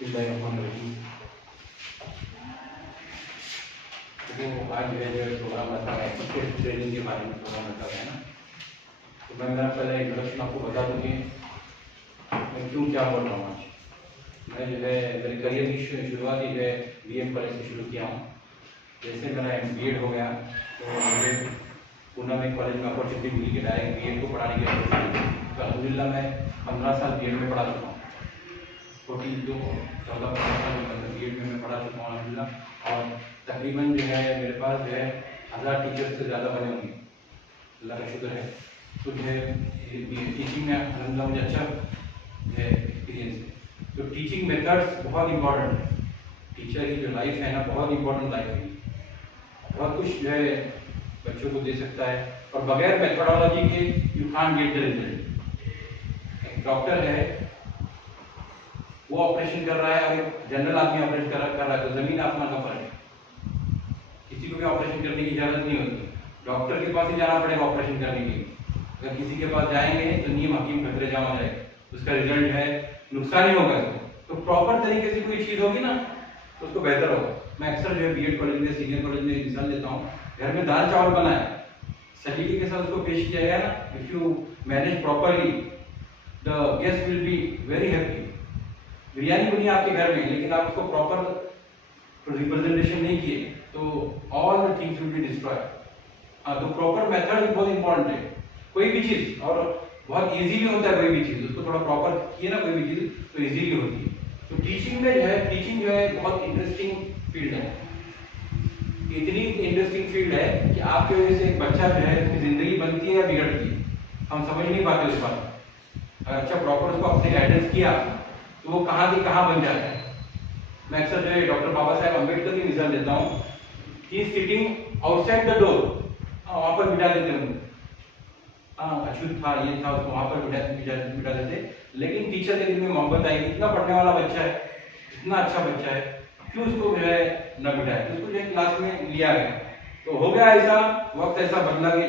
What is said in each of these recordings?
बिस्मिल्लाहिर्रहमानिर्रहीम। तो आज जो है प्रोग्राम रखा है उसके ट्रेनिंग के बारे में प्रोग्राम रखा है ना। तो मैं मेरा पहले इंट्रोडक्शन आपको बता दूँ कि मैं क्यों क्या बोल रहा हूँ। आज मैं जो है मेरे करियर की शुरुआत ही जो है BM कॉलेज से शुरू किया हूँ। जैसे मेरा B.Ed हो गया तो मुझे पूना में कॉलेज में अपॉर्चुनिटी मिली कि डायरेक्ट B.Ed को पढ़ाने की अपॉर्चुनिटी। तो अल्हम्दुलिल्लाह मैं 15 साल B.Ed में पढ़ा चुका हूँ। 14-15 साल B.Ed में मैं पढ़ा चुका हूँ अल्हम्दुलिल्लाह। और तकरीबन जो है मेरे पास जो है 1000 टीचर्स से ज़्यादा बने होंगे, अल्लाह का शुक्र है। तो जो है टीचिंग में अल्हम्दुलिल्लाह मुझे अच्छा जो है एक्सपीरियंस है। तो टीचिंग मेथड्स बहुत इंपॉर्टेंट है। टीचर की जो लाइफ है ना बहुत इंपॉर्टेंट लाइफ है। बहुत कुछ जो है बच्चों को दे सकता है और बगैर मेथोडोलॉजी के you can't get the result. एक डॉक्टर है वो ऑपरेशन कर रहा है और एक जनरल आदमी ऑपरेशन कर रहा है तो जमीन आसमान का फर्क है। किसी को भी ऑपरेशन करने की इजाजत नहीं होती, डॉक्टर के पास ही जाना पड़ेगा ऑपरेशन करने के लिए। अगर किसी के पास जाएंगे तो नीम हकीम खतरे जामा जाएगा, उसका रिजल्ट है नुकसान ही होगा इसको। तो प्रॉपर तरीके से कोई चीज होगी ना तो उसको बेहतर होगा। मैं अक्सर जो है B.Ed कॉलेज में सीनियर कॉलेज में मिसाल देता हूँ। घर में दाल चावल बना है, सलीके के साथ उसको पेश किया गया ना, if you manage properly the guest will be very happy. Biryani बनी आपके घर में लेकिन आप उसको प्रॉपर रिप्रेजेंटेशन नहीं किए तो all the things will be destroyed. तो प्रॉपर मेथड बहुत इंपॉर्टेंट है। कोई भी चीज और बहुत इजीली होता है, कोई भी चीज उसको थोड़ा प्रॉपर किए ना कोई भी चीज तो इजीली होती है। तो टीचिंग में जो है टीचिंग जो है बहुत इंटरेस्टिंग फील्ड है। इतनी इंटरेस्टिंग फील्ड है कि आपकी वजह से एक बच्चा जो है उसकी जिंदगी बनती है या बिगड़ती है, हम समझ नहीं पाते उस बात। अगर अच्छा प्रॉपर उसको अपने गाइडेंस किया तो वो कहाँ की कहाँ बन जाता है। मैं अक्सर जो है डॉक्टर बाबा साहेब अम्बेडकर की मिसाल देता हूँ। ही सिटिंग आउटसाइड द डोर, वहां पर बिठा देते हैं। अछूत था ये था उसको वहां पर बिठा देते। लेकिन टीचर के दिल में मोहब्बत आई, इतना पढ़ने वाला बच्चा है, इतना अच्छा बच्चा है, क्यों उसको जो है न बिठाए, तो उसको जो है क्लास में लिया गया। तो हो गया ऐसा, वक्त ऐसा बदला कि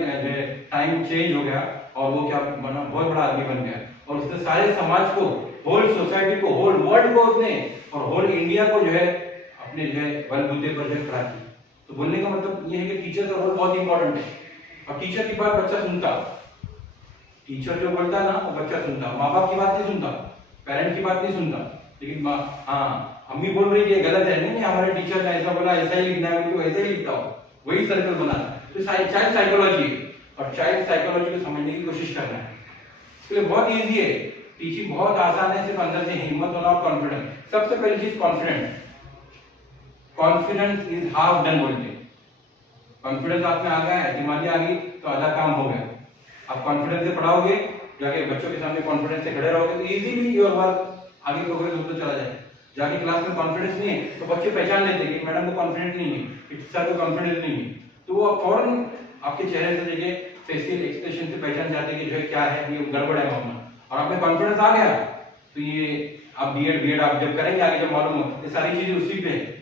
टाइम चेंज हो गया और वो क्या बना, बहुत बड़ा आदमी बन गया। और उसने सारे समाज को, होल सोसाइटी को, होल वर्ल्ड को उसने और होल इंडिया को जो है अपने जो है बलबूते पर जो खड़ा किया। तो बोलने का मतलब ये है कि टीचर का रोल बहुत इंपॉर्टेंट है। और टीचर की बात बच्चा सुनता, टीचर जो बोलता ना वो बच्चा सुनता। माँ बाप की बात नहीं सुनता, पेरेंट की बात नहीं सुनता, लेकिन अम्मी बोल रही है गलत है, नहीं हमारे टीचर ने ऐसा बोला, ऐसा ही लिखना है, उनको ऐसा ही लिखता हो, वही सर्कल बनाना। तो चाइल्ड साइकोलॉजी है और चाइल्ड साइकोलॉजी को समझने की कोशिश करना है। इसके लिए बहुत ईजी है, टीचिंग बहुत आसान है, सिर्फ अंदर से हिम्मत होना और कॉन्फिडेंस। सबसे पहली चीज confidence. Confidence is half done बोलते हैं। कॉन्फिडेंस आप में आ गया है, दिमागी आ गई तो आधा काम हो गया। आप कॉन्फिडेंस से पढ़ाओगे, जाके बच्चों के सामने कॉन्फिडेंस से खड़े रहोगे तो इजीली योर वर्क आगे प्रोग्रेस होता चला जाए। जाके क्लास में कॉन्फिडेंस नहीं है तो बच्चे पहचान लेते हैं कि मैडम को कॉन्फिडेंस नहीं है, सर को कॉन्फिडेंस नहीं है, तो वो फौरन आपके चेहरे से देखिए फेशियल एक्सप्रेशन से पहचान जाते हैं कि जो है क्या है, ये गड़बड़ है मामला। और आप में कॉन्फिडेंस आ गया तो ये आप B.Ed आप जब करेंगे आगे जब मालूम हो ये सारी चीजें उसी पे है।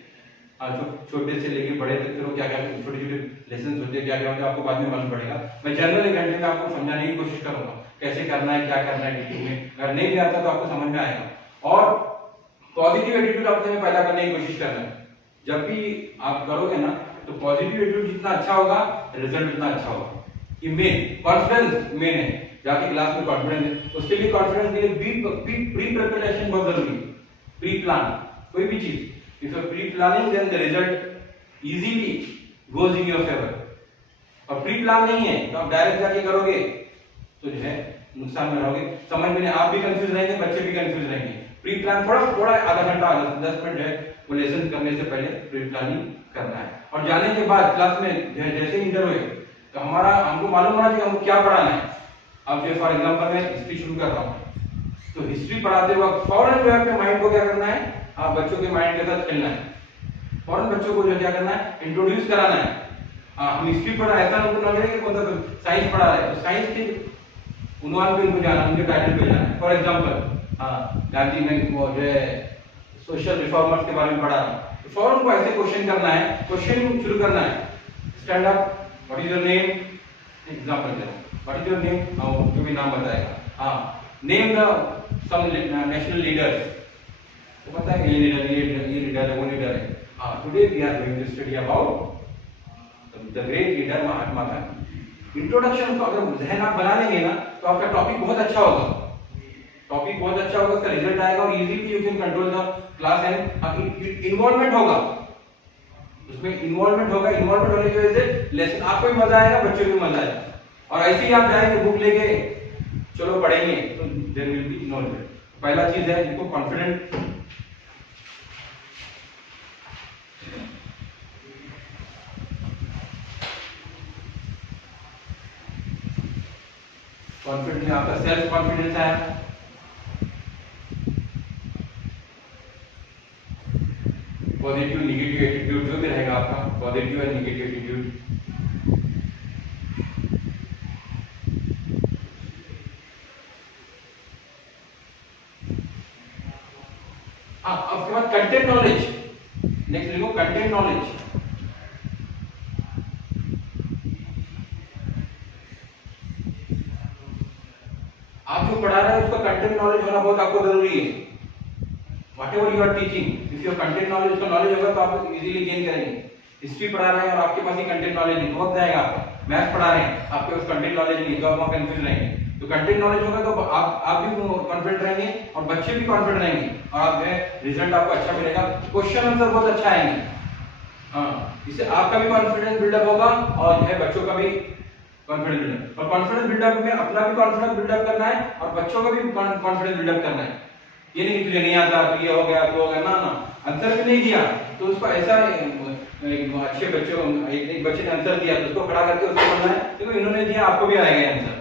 छोटे से लेके बड़े तक फिर क्या क्या छोटे छोटे लेसन होते हैं, क्या क्या होते हैं, आपको बाद में मालूम पड़ेगा। मैं जनरल 1 घंटे में आपको समझाने की कोशिश करूंगा कैसे करना है, क्या करना है टीचिंग में। अगर नहीं भी आता तो आपको समझ में आएगा। और पॉजिटिव एटीट्यूड अपने में पैदा करने की कोशिश करना है। जब भी आप करोगे ना तो पॉजिटिव एटीट्यूड जितना अच्छा होगा रिजल्ट उतना अच्छा होगा। ये मेन कॉन्फिडेंस मेन है। जाके क्लास में कॉन्फिडेंस है, उसके लिए कॉन्फिडेंस के लिए प्री प्रिपरेशन बहुत जरूरी है। प्री प्लान कोई भी चीज, if you are pre-planning then the result easily goes in your favor। और प्री प्लान नहीं है तो आप डायरेक्ट जाके करोगे तो जो है नुकसान में रहोगे, समझ में नहीं, आप भी कंफ्यूज रहेंगे, बच्चे भी कंफ्यूज रहेंगे। प्री प्लान थोड़ा आधा घंटा 10 मिनट है वो लेसन करने से पहले प्री प्लानिंग करना है। और जाने के बाद क्लास में जैसे इंटर हुए तो हमको मालूम होना चाहिए हमको क्या पढ़ाना है। अब जो फॉर एग्जाम्पल मैं हिस्ट्री शुरू कर रहा हूँ तो हिस्ट्री पढ़ाते वक्त फौरन जो है अपने माइंड को क्या करना है, आप बच्चों के माइंड के साथ खेलना है। फौरन बच्चों को जो क्या करना है, इंट्रोड्यूस कराना है। हम हिस्ट्री पढ़ा ऐसा उनको लगे कि मतलब साइंस पढ़ा रहे तो साइंस के उन्वान पे उनको जाना, उनके टाइटल पे जाना है। फॉर एग्जाम्पल गांधी ने वो जो है सोशल रिफॉर्मर्स के बारे में पढ़ा तो फौरन को ऐसे क्वेश्चन करना है, क्वेश्चन शुरू करना है। Stand up, what is your name, example दे रहा हूं, व्हाट इज योर नेम, जो भी नाम बताएगा। Name the some national leaders, तो पता है ये लीडर है, वो लीडर है। हाँ, today we are going to study about the great leader Mahatma Gandhi. Introduction को अगर जहन आप बना लेंगे ना तो आपका टॉपिक बहुत अच्छा होगा, टॉपिक बहुत अच्छा होगा, उसका रिजल्ट आएगा और easily you can control the class and involvement होगा उसमें, इन्वॉल्वमेंट होगा। इन्वॉल्वमेंट होने की वजह से लेसन आपको भी मजा आएगा, बच्चों को भी मजा आएगा। और ऐसे ही आप जाएंगे बुक लेके चलो पढ़ेंगे तो देयर विल बी इन्वॉल्वमेंट। पहला चीज है जिसको कॉन्फिडेंट, कॉन्फिडेंस में आपका सेल्फ कॉन्फिडेंस है, पॉजिटिव नेगेटिव एटीट्यूड जो भी रहेगा आपका, पॉजिटिव एंड नेगेटिव एटीट्यूड। उसके बाद कंटेंट नॉलेज, नेक्स्ट लिखो कंटेंट नॉलेज। आप जो पढ़ा रहे हैं उसका कंटेंट नॉलेज होना बहुत आपको जरूरी है। Whatever you are teaching, if your content knowledge का नॉलेज होगा तो आप इजीली गेन करेंगे। हिस्ट्री पढ़ा रहे हैं और आपके पास ही कंटेंट नॉलेज नहीं, बहुत जाएगा आपका। मैथ्स पढ़ा रहे हैं, आपके पास कंटेंट नॉलेज नहीं, तो आप वहाँ कंफ्यूज रहेंगे। तो कंटेंट नॉलेज होगा तो आप भी कॉन्फिडेंट रहेंगे और बच्चे भी कॉन्फिडेंट रहेंगे और आप रिजल्ट आपको अच्छा मिलेगा, क्वेश्चन आंसर बहुत अच्छा आएंगे। हाँ, इससे आपका भी कॉन्फिडेंस बिल्डअप होगा और जो है बच्चों का भी कॉन्फिडेंस बिल्डअप। और कॉन्फिडेंस बिल्डअप में अपना भी कॉन्फिडेंस बिल्डअप करना है और बच्चों का भी कॉन्फिडेंस बिल्डअप करना है। ये नहीं कि तुझे नहीं आता तो ये हो गया तो हो गया, ना ना, आंसर भी नहीं दिया तो उसको ऐसा अच्छे बच्चों, एक बच्चे ने आंसर दिया तो उसको खड़ा करके उसको बोलना है देखो इन्होंने दिया आपको भी आएगा आंसर।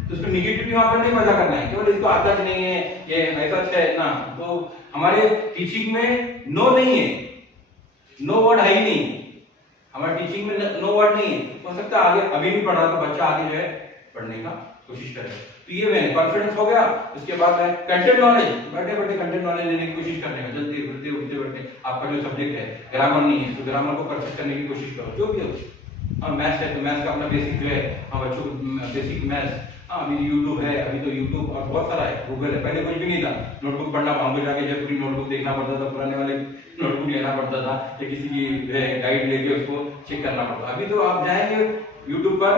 तो उसको निगेटिव वहां पर नहीं मजा करना है, केवल इसको आता ही नहीं है, ये ऐसा है ना। तो हमारे टीचिंग में नो नहीं है, नो वर्ड है ही नहीं, हमारे टीचिंग में नो वर्ड नहीं है। हो सकता है आगे अभी नहीं पढ़ रहा तो बच्चा आगे जो है पढ़ने का कोशिश करे। तो ये मैंने कॉन्फिडेंस हो गया। उसके बाद है कंटेंट नॉलेज, बैठे बैठे कंटेंट नॉलेज लेने की कोशिश करने का, जल्दी उठते उठते बैठे। आपका जो सब्जेक्ट है ग्रामर नहीं है तो ग्रामर को परफेक्ट करने की कोशिश करो, जो भी हो। हाँ, मैथ्स है तो मैथ्स का अपना बेसिक जो है, हाँ बच्चों को बेसिक मैथ्स, हाँ अभी यूट्यूब है, अभी तो यूट्यूब और बहुत सारा है, गूगल है। पहले कुछ भी नहीं था, नोटबुक पढ़ना, हमको जाके जब पूरी नोटबुक देखना पड़ता था, पुराने वाले नोटबुक लेना पड़ता था या किसी की गाइड लेके उसको चेक करना पड़ता। अभी तो आप जाएंगे यूट्यूब पर,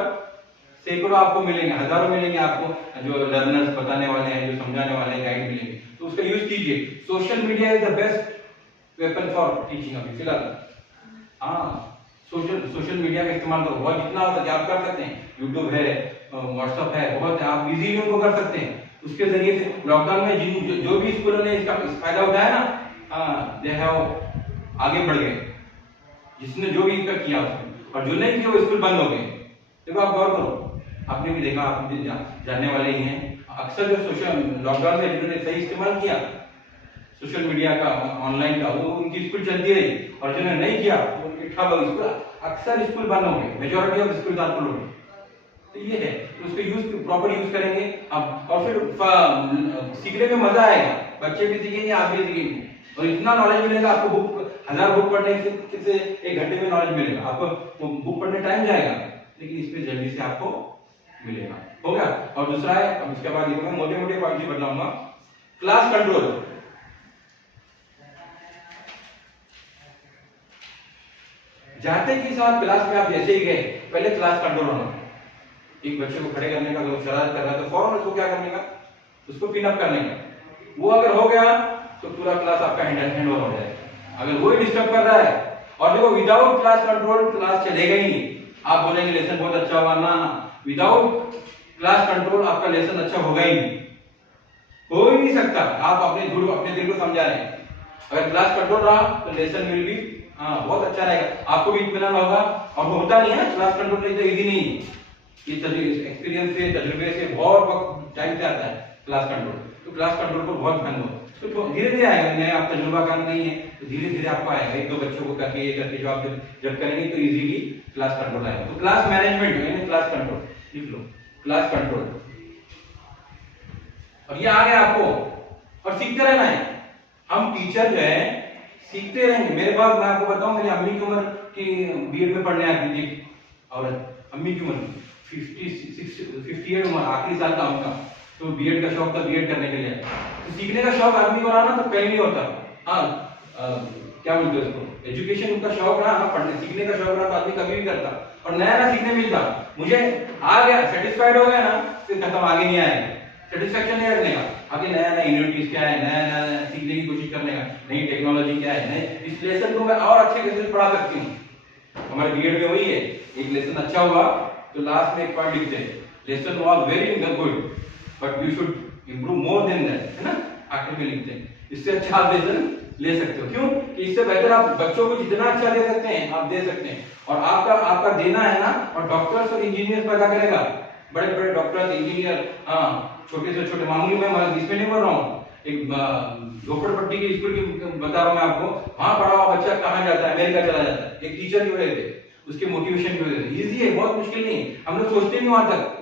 सैकड़ों आपको मिलेंगे, हजारों मिलेंगे आपको, जो लर्नर्स बताने वाले हैं, जो समझाने वाले हैं, गाइड मिलेंगे। तो उसका यूज कीजिए। Social media is the best weapon for teaching अभी फिलहाल। हाँ, सोशल मीडिया का इस्तेमाल करो, बहुत जितना हो सके आप कर सकते हैं। यूट्यूब है, व्हाट्सएप है, बहुत है, आप इजीली उनको कर सकते हैं। उसके जरिए से लॉकडाउन में जो भी स्कूलों ने इसका फायदा उठाया ना, हाँ दे हैव आगे बढ़ गए, जिसने जो भी इसका किया उसने, और जो नहीं किया वो स्कूल बंद हो गए। देखो आप गौर करो, आपने भी देखा, आप भी जानने वाले ही हैं। अक्सर जो सोशल लॉकडाउन में जिन्होंने सही इस्तेमाल किया सोशल मीडिया का, ऑनलाइन का, वो उनकी स्कूल चलती रही, और जिन्होंने नहीं किया तो उनके ठप स्कूल, अक्सर स्कूल बंद हो गए, majority of school are closed. तो ये है, तो उसको यूज प्रॉपर यूज करेंगे अब, और फिर सीखने में मजा आएगा, बच्चे भी सीखेंगे, आप भी सीखेंगे, और इतना नॉलेज मिलेगा आपको। बुक 1000 बुक पढ़ने से 1 घंटे में नॉलेज मिलेगा आपको, बुक पढ़ने टाइम जाएगा लेकिन इसमें जल्दी से आपको मिलेगा। हो गया। और दूसरा है, अब इसके बाद लिखूंगा, मोटे मोटे पॉइंट ही बताऊंगा। क्लास कंट्रोल, जाते के साथ क्लास में आप जैसे ही गए, पहले क्लास कंट्रोल होना। एक बच्चे को खड़े करने का, अगर शरारत कर रहा है तो फौरन उसको क्या करने का, उसको पिन अप करने का। वो अगर हो गया तो पूरा क्लास आपका हैंड ओवर हो जाएगा। अगर वो ही डिस्टर्ब कर रहा है, और देखो विदाउट क्लास कंट्रोल क्लास चलेगा ही नहीं। आप बोलेंगे लेसन बहुत अच्छा हुआ, ना ना, विदाउट क्लास कंट्रोल आपका लेसन अच्छा होगा ही नहीं, हो ही नहीं सकता। आप अपने दिल को समझा रहे हैं। अगर क्लास कंट्रोल रहा तो लेसन विल बी बहुत अच्छा रहेगा, आपको भी इत्मीनान होगा। और होता नहीं है क्लास कंट्रोल, नहीं तो इजी नहीं, ये एक्सपीरियंस से, तजुर्बे से, बहुत वक्त टाइम से आता है क्लास कंट्रोल। तो क्लास कंट्रोल पर बहुत ध्यान दो, तो धीरे धीरे आएगा। नया आप तजुर्बा काम नहीं है तो धीरे धीरे आपको आएगा। 1-2 बच्चों को करके, ये करके जो आप जब करेंगे तो इजीली क्लास कंट्रोल आएगा। तो क्लास मैनेजमेंट यानी क्लास कंट्रोल लिख लो, क्लास कंट्रोल। और ये आ गया आपको, और सीखते रहना है। हम टीचर जो है सीखते रहेंगे। मेरे पास, मैं आपको बताऊं, मेरी अम्मी की उम्र की बीएड में पढ़ने आती थी, और अम्मी की उम्र 58 उम्र, आखिरी साल का उनका। तो बीएड का शौक था, बीएड करने के लिए। तो सीखने का शौक आदमी को रहा ना तो कहीं नहीं होता। क्या बोलते हैं उसको, एजुकेशन का शौक रहा, पढ़ने सीखने का शौक रहा तो आदमी कभी भी करता और नया नया सीखने मिलता। मुझे आ गया, सेटिस्फाइड हो गया ना, फिर खत्म, आगे नहीं आएगा, सेटिस्फेक्शन नहीं रखने का, आगे नया नया यूनिटीज क्या है, नया नया सीखने की कोशिश करने का, नई टेक्नोलॉजी क्या है, नए इस लेसन को मैं और अच्छे तरीके से पढ़ा सकती हूँ। हमारे बीएड में वही है, एक लेसन अच्छा हुआ तो लास्ट में एक पॉइंट लिखते हैं, lesson was very good but you should improve more than that, है ना, आखिर में लिखते हैं। इससे अच्छा आप लेसन ले सकते हो, क्यों कि इससे बेहतर आप बच्चों को जितना अच्छा दे सकते हैं आप दे सकते हैं। और आपका देना है ना, और डॉक्टर्स और इंजीनियर पैदा करेगा, बड़े बड़े डॉक्टर इंजीनियर, छोटे से छोटे, मामूली मैं इसमें नहीं बोल रहा हूँ, एक झोपड़पट्टी की स्कूल की बता रहा हूँ मैं आपको, वहां पढ़ा हुआ बच्चा कहाँ जाता है, अमेरिका चला जाता है, एक टीचर की वजह से, उसके मोटिवेशन की वजह से। इजी है, बहुत मुश्किल नहीं, हम लोग सोचते नहीं वहां तक,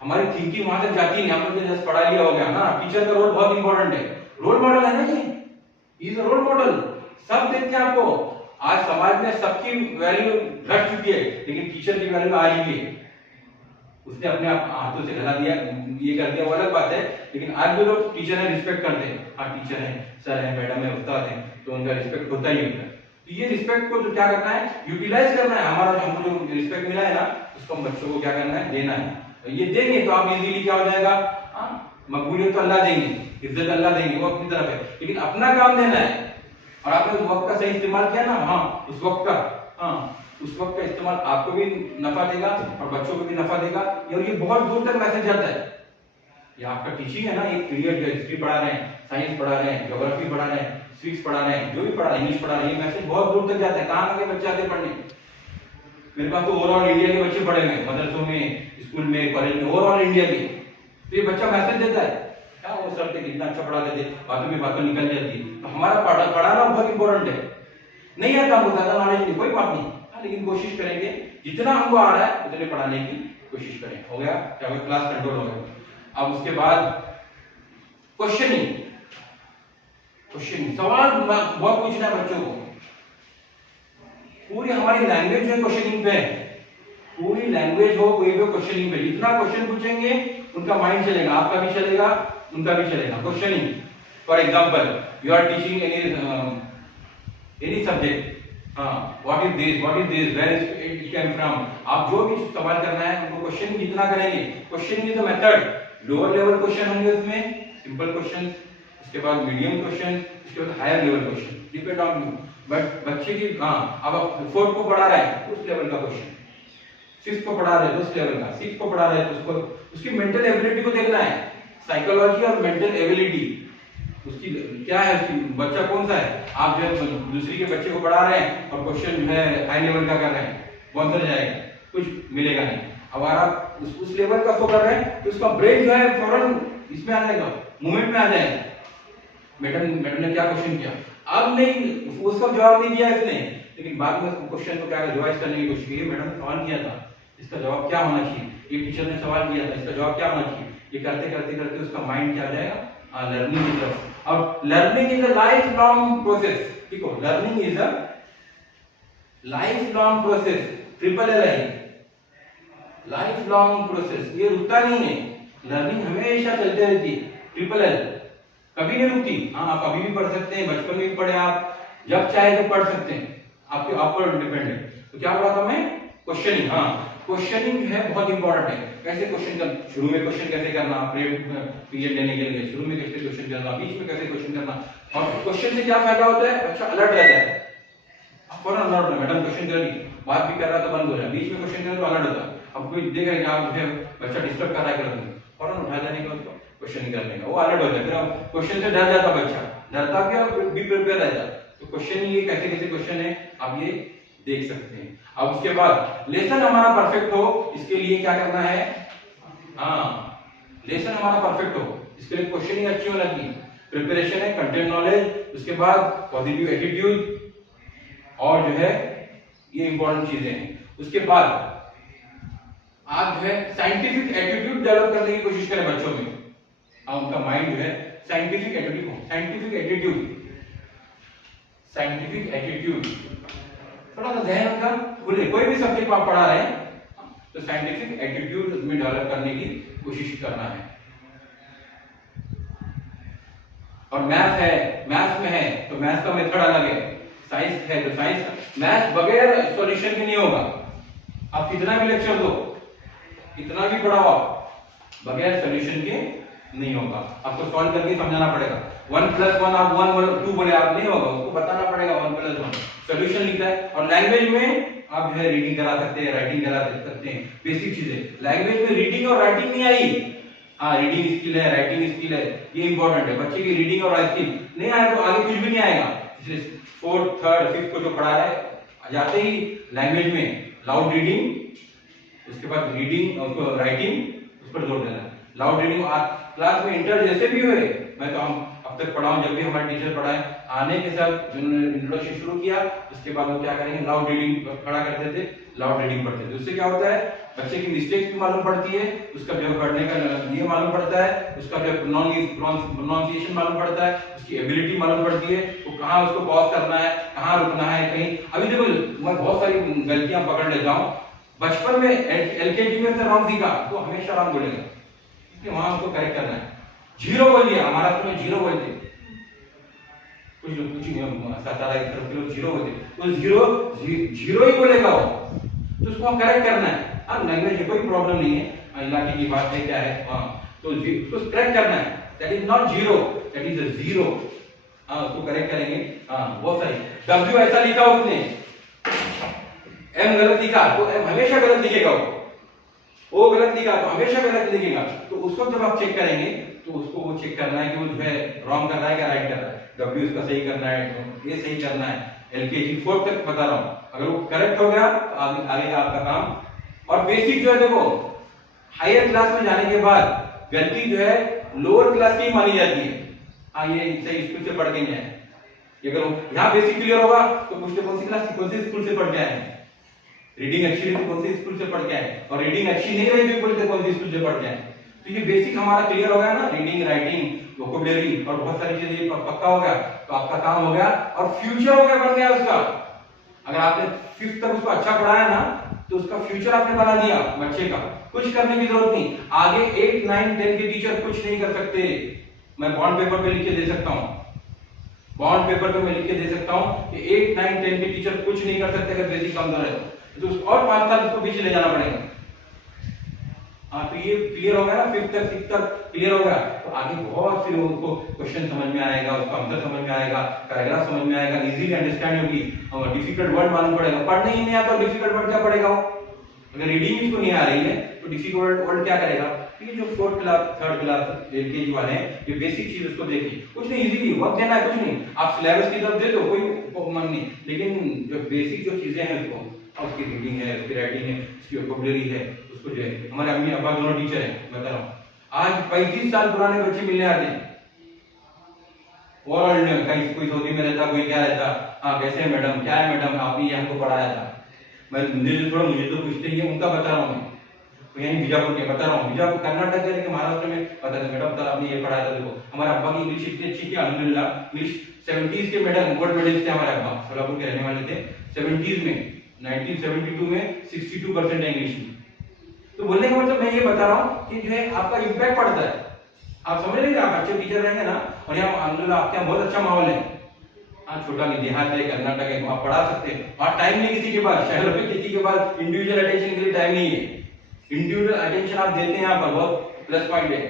हमारी थिंकिंग वहां तक जाती नहीं, हम लोग जस्ट पढ़ा लिया हो गया ना। टीचर का रोल बहुत इंपॉर्टेंट है, रोल मॉडल है ना, ये इज अ रोल मॉडल, सब देखते हैं आपको। आज समाज में सबकी वैल्यू घट चुकी है, लेकिन टीचर की वैल्यू आज भी है। उसने अपने आप हाथों से गला दिया, ये कर दिया, वो अलग बात है, लेकिन आज भी लोग टीचर है रिस्पेक्ट करते हैं। हाँ टीचर है, सर है, मैडम है, उस्ताद है, तो उनका रिस्पेक्ट होता ही होता है। तो ये रिस्पेक्ट को तो क्या करना है, यूटिलाइज करना है। हमारा जो हमको जो रिस्पेक्ट मिला है ना, उसको हम बच्चों को क्या करना है, देना है। तो ये देंगे तो आप इजीली क्या हो जाएगा, मकबूलियत तो अल्लाह देंगे, इज्जत अल्लाह देंगे, वो अपनी तरफ है, लेकिन अपना काम देना है। और आपने उस वक्त का सही इस्तेमाल किया ना, हाँ उस वक्त का इस्तेमाल आपको भी नफा देगा और बच्चों को भी नफा देगा, और ये बहुत दूर तक मैसेज जाता है। ये आपका टीचिंग है ना, एक पीरियड जो हिस्ट्री पढ़ा रहे हैं, साइंस पढ़ा रहे हैं, ज्योग्राफी पढ़ा रहे हैं, सिविक्स पढ़ा रहे हैं, जो भी पढ़ा रहे हैं, इंग्लिश पढ़ा रहे हैं, ये मैसेज बहुत दूर तक जाता है। कहाँ के बच्चे आते पढ़ने, मेरे पास तो ओवरऑल इंडिया के बच्चे पढ़े हुए, मदरसों में, स्कूल में, कॉलेज में, ओवरऑल इंडिया के। तो ये बच्चा मैसेज देता है, क्या वो सर थे कितना अच्छा पढ़ाते थे, बातों में बातों निकल जाती है। तो हमारा पढ़ाना बहुत इंपॉर्टेंट है। नहीं आता हमको ज्यादा नॉलेज नहीं, कोई बात नहीं, लेकिन कोशिश करेंगे जितना हमको आ रहा है उतने पढ़ाने की कोशिश करें। हो गया, क्या क्लास कंट्रोल हो गया। अब उसके बाद क्वेश्चनिंग, सवाल बहुत पूछना है बच्चों को। पूरी हमारी लैंग्वेज जो है क्वेश्चनिंग पे है, पूरी लैंग्वेज हो कोई भी क्वेश्चनिंग पे, जितना क्वेश्चन पूछेंगे उनका माइंड चलेगा, आपका भी चलेगा, उनका भी चलेगा। Questioning, for example you are teaching any subject, what is this, where it came from, आप जो भी सवाल करना है उनको क्वेश्चन जितना करेंगे। Questioning is the method, lower level question होंगे उसमें, सिंपल क्वेश्चन, उसके बाद मीडियम क्वेश्चन, उसके बाद higher level question, depend on you. But बच्चे की अब आप फोर्थ को पढ़ा रहे हैं उस लेवल का क्वेश्चन, फिफ्थ को पढ़ा रहे हैं तो उस लेवल का, सिक्स्थ को पढ़ा रहे हैं तो उसको उसकी मेंटल एबिलिटी को देखना है। साइकोलॉजी और मेंटल एबिलिटी उसकी क्या है, उसकी बच्चा कौन सा है। आप जो दूसरी के बच्चे को पढ़ा रहे हैं और क्वेश्चन जो है हाई लेवल का कर रहे हैं, कौन सा जाएगा, कुछ मिलेगा नहीं। अगर आप उस लेवल का शो कर रहे हैं तो उसका ब्रेन जो है फौरन इसमें आ जाएगा, मूवमेंट में आ जाएगा। मैडम ने क्या क्वेश्चन किया, अब नहीं उसका जवाब नहीं दिया इसने, लेकिन बाद में क्वेश्चन को क्या रिवाइज करने की कोशिश की, मैडम ने सवाल किया था, इसका जवाब क्या होना चाहिए, ये टीचर ने सवाल किया था, इसका जवाब क्या होना चाहिए। ये करते करते करते उसका माइंड क्या जाएगा, लर्निंग की तरफ। अब learning is a life long process, देखो learning is a life long process, triple L है, लाइफ लॉन्ग प्रोसेस, ये रुकता नहीं है, लर्निंग हमेशा चलते रहती है, ट्रिपल एल कभी नहीं रुकती। हाँ आप अभी भी पढ़ सकते हैं, बचपन में भी पढ़े, आप जब चाहे तो पढ़ सकते हैं, आपके आप पर डिपेंड है। तो क्या बोला था मैं, क्वेश्चनिंग, क्वेश्चनिंग जो है बहुत इंपॉर्टेंट है। कैसे क्वेश्चन कर, शुरू में क्वेश्चन कैसे करना, पीरियड लेने के लिए शुरू में कैसे क्वेश्चन करना, बीच में कैसे क्वेश्चन करना, और क्वेश्चन से क्या फायदा होता है, बच्चा अलर्ट रहता है, फौरन अलर्ट होता है। मैडम क्वेश्चन कर रही, बात भी कर रहा तो बंद हो जाए, बीच में क्वेश्चन करे तो अलर्ट होता है। अब कोई देख रहे आप जो है बच्चा डिस्टर्ब कर रहा है, कर फौरन उठा लेने का, उसको क्वेश्चन करने का, वो अलर्ट हो जाए। फिर क्वेश्चन से डर जाता बच्चा, डरता भी और भी प्रिपेयर रहता। तो क्वेश्चन ये कैसे कैसे क्वेश्चन है आप ये देख सकते हैं। अब उसके बाद लेसन हमारा परफेक्ट हो, इसके लिए क्या करना है, लेसन हमारा परफेक्ट हो, इसके लिए क्वेश्चनिंग अच्छी होना चाहिए, प्रिपरेशन है, कंटेंट नॉलेज, उसके बाद पॉजिटिव एटीट्यूड, और जो है ये इंपॉर्टेंट चीजें हैं। उसके बाद आप जो है साइंटिफिक एटीट्यूड डेवलप करने की कोशिश करें बच्चों में, उनका माइंड जो है साइंटिफिक एटीट्यूड थोड़ा सा ध्यान उनका खुले, कोई भी सब्जेक्ट आप पढ़ा रहे हैं तो साइंटिफिक एटीट्यूड में डेवलप करने की कोशिश करना है। और मैथ है, मैथ्स में है तो मैथ्स का मेथड अलग है, साइंस है तो साइंस का, मैथ्स बगैर सॉल्यूशन के नहीं होगा। आप कितना भी लेक्चर दो, कितना भी पढ़ाओ, बगैर सॉल्यूशन के नहीं होगा। आपको सॉल्व करके समझाना पड़ेगा। 1 + 1 आप 1 2 बोले आप नहीं होगा, उसको बताना पड़ेगा 1 + 1 सॉल्यूशन लिखता है। और लैंग्वेज में आप जो है रीडिंग करा सकते हैं, राइटिंग करा सकते हैं, बेसिक चीजें। लैंग्वेज में रीडिंग और राइटिंग नहीं आई, हाँ रीडिंग स्किल है, राइटिंग स्किल है, ये इंपॉर्टेंट है। बच्चे की रीडिंग और राइटिंग नहीं आए तो आगे कुछ भी नहीं आएगा। इसलिए 4th 3rd 5th को जो पढ़ा है, जाते ही लैंग्वेज में लाउड रीडिंग, उसके बाद रीडिंग और राइटिंग, उस पर जोर देना। लाउड रीडिंग क्लास में इंटर जैसे भी हुए, मैं तो हम अब तक पढ़ाऊं, जब भी हमारे टीचर पढ़ाए, आने के साथ इंट्रोडक्शन शुरू किया, उसके बाद वो क्या करेंगे, लाउड रीडिंग खड़ा करते थे, लाउड रीडिंग पढ़ते थे। उससे क्या होता है, बच्चे की मिस्टेक्स भी मालूम पड़ती है, उसका जो पढ़ने का ये मालूम पड़ता है, उसका जो प्रोनाउंसिएशन मालूम पड़ता है, उसकी एबिलिटी मालूम पड़ती है, वो कहाँ उसको पॉज करना है, कहाँ रुकना है। कहीं अभी देखो मैं बहुत सारी गलतियां पकड़ लेता हूँ। बचपन में एलकेजी में से रॉन्ग सीखा तो हमेशा रॉन्ग बोलेगा, क्योंकि वहां उसको करेक्ट करना है। 0 बोल दिया, हमारा तो 0 बोलते, कुछ लोग कुछ सातारा की तरफ के लोग 0 बोलते, तो 0 ही बोलेगा वो, तो उसको करेक्ट करना है। हाँ लैंग्वेज में कोई प्रॉब्लम नहीं है, इलाके की बात है, क्या है, हाँ तो उसको करेक्ट करना है। That is not 0, that is a 0। हाँ उसको करेक्ट करेंगे। हाँ बहुत सही। W ऐसा लिखा उसने, M गलत लिखा तो M हमेशा गलत लिखेगा, वो गलत लिखा तो हमेशा गलत लिखेगा। तो उसको जब आप चेक करेंगे तो उसको वो चेक करना है कि वो जो है रॉन्ग कर रहा है क्या राइट कर रहा है। W उसका सही करना है, ये सही करना है। LKG 4th तक बता रहा हूँ, अगर वो करेक्ट हो गया तो आगे का आपका काम। और बेसिक जो है देखो, हायर क्लास में जाने के बाद गलती जो है लोअर क्लास की मानी जाती है। हाँ ये सही स्कूल से पढ़ के नहीं आए, अगर यहाँ बेसिक क्लियर होगा तो पूछते कौन सी क्लास, कौन सी स्कूल से पढ़ के आए हैं। रीडिंग अच्छी रही तो कौन सी स्कूल से पढ़ के आए, और रीडिंग अच्छी नहीं रही तो बोलते कौन सी स्कूल से पढ़ के आए। तो ये बेसिक हमारा क्लियर हो गया ना, रीडिंग राइटिंग वोकैबुलरी और बहुत सारी चीजें पक्का हो गया, तो आपका काम हो गया और फ्यूचर हो गया, बन गया उसका। अगर आपने 5th तक उसको अच्छा पढ़ाया ना तो उसका फ्यूचर आपने बना दिया बच्चे का, कुछ करने की जरूरत नहीं। आगे 8 9 10 के टीचर कुछ नहीं कर सकते। मैं बॉन्ड पेपर पे लिख के दे सकता हूँ, बॉन्ड पेपर पे मैं लिख के दे सकता हूँ कि 8 9 10 के टीचर कुछ नहीं कर सकते अगर बेसिक कमजोर है तो और 5 साल उसको पीछे ले जाना पड़ेगा। हाँ तो ये क्लियर हो गया ना, 5th तक 6th तक क्लियर हो गया, तो आगे बहुत फिर उनको क्वेश्चन समझ में आएगा, उसका आंसर समझ में आएगा, पैराग्राफ समझ में आएगा, इजीली अंडरस्टैंड होगी, और डिफिकल्ट वर्ड मालूम पड़ेगा। पढ़ने ही नहीं आता तो डिफिकल्ट वर्ड क्या पढ़ेगा वो, अगर रीडिंग इसको नहीं आ रही है तो डिफिकल्ट वर्ड क्या करेगा। ये जो 4th class 3rd class LKG वाले हैं, ये बेसिक चीज उसको देखिए, कुछ नहीं, इजीली वर्क देना है, कुछ नहीं, आप सिलेबस की तरफ दे दो, कोई मन नहीं, लेकिन जो बेसिक जो चीजें हैं उसको, उसकी रीडिंग है, उसकी राइटिंग है, उसकी वोकैबुलरी है, उसको जो है, हमारे अम्मी अब्बा दोनों टीचर हैं, बता रहा हूँ, आज 35 साल पुराने बच्चे मिलने आते हैं, वर्ल्ड में कहीं कोई सऊदी में रहता, कोई क्या रहता, हाँ कैसे है मैडम, क्या है मैडम, आपने ये हमको पढ़ाया था। मुझे तो पूछते ही उनका बता रहा हूँ मैं, तो यही बीजापुर के बता रहा हूँ, बीजापुर कर्नाटक के, लेकिन महाराष्ट्र में बता रहे मैडम सर आपने ये पढ़ाया था। देखो हमारे अब्बा की इंग्लिश इतनी अच्छी थी अल्हम्दुलिल्लाह, इंग्लिश 70s के मेडल गोल्ड मेडलिस्ट थे हमारे अब्बा, सोलापुर के रहने वाले थे। 70s में 1972 में 62% है इंग्लिश में। तो बोलने का मतलब मैं ये बता रहा हूँ कि जो है आपका इम्पैक्ट पड़ता है, आप समझ रहे हैं, आप अच्छे टीचर रहेंगे ना, और यहाँ अल्हम्दुलिल्लाह आपके यहाँ बहुत अच्छा माहौल है। हाँ छोटा नहीं, देहात है, कर्नाटक है, आप पढ़ा सकते हैं, और टाइम नहीं किसी के पास, शहरों में किसी के पास इंडिविजुअल अटेंशन के लिए टाइम नहीं है। इंडिविजुअल अटेंशन आप देते हैं यहाँ पर, बहुत प्लस पॉइंट है।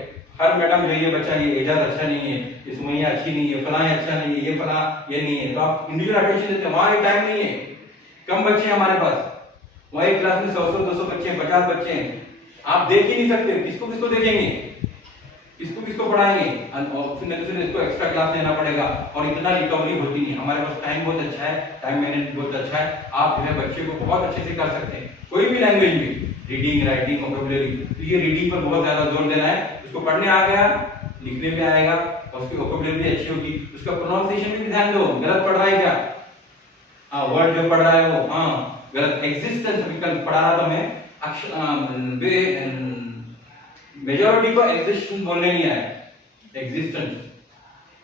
हर मैडम जो ये बच्चा, ये एजाज अच्छा नहीं है, ये सुमैया अच्छी नहीं है, फलां अच्छा नहीं है, ये फलां ये नहीं है, तो आप इंडिविजुअल अटेंशन देते हैं। वहाँ ये टाइम नहीं है, कम बच्चे हैं हमारे पास, वहाँ एक क्लास में 100 200 बच्चे हैं, 50 बच्चे हैं, आप देख ही नहीं सकते, किसको किसको देखेंगे, किसको किसको पढ़ाएंगे, और फिर इसको एक्स्ट्रा क्लास लेना पड़ेगा, और इतना रिकवरी होती नहीं। हमारे पास टाइम बहुत अच्छा है, टाइम मैनेजमेंट बहुत अच्छा है, आप जो है बच्चे को बहुत अच्छे से कर सकते हैं, कोई भी लैंग्वेज में, रीडिंग राइटिंग वोकैबुलरी। तो ये रीडिंग पर बहुत ज्यादा जोर देना है, उसको पढ़ने आ गया, लिखने में आएगा, और उसकी वोकैबुलरी भी अच्छी होगी, उसका प्रोनाउंसिएशन में भी ध्यान दो, गलत पढ़ रहा है क्या, हाँ वर्ड जो पढ़ रहा है वो, हाँ गलत, एग्जिस्टेंस विकल्प पढ़ा रहा था मैं, मेजॉरिटी को एग्जिस्टेंस बोलने नहीं आया, एग्जिस्टेंस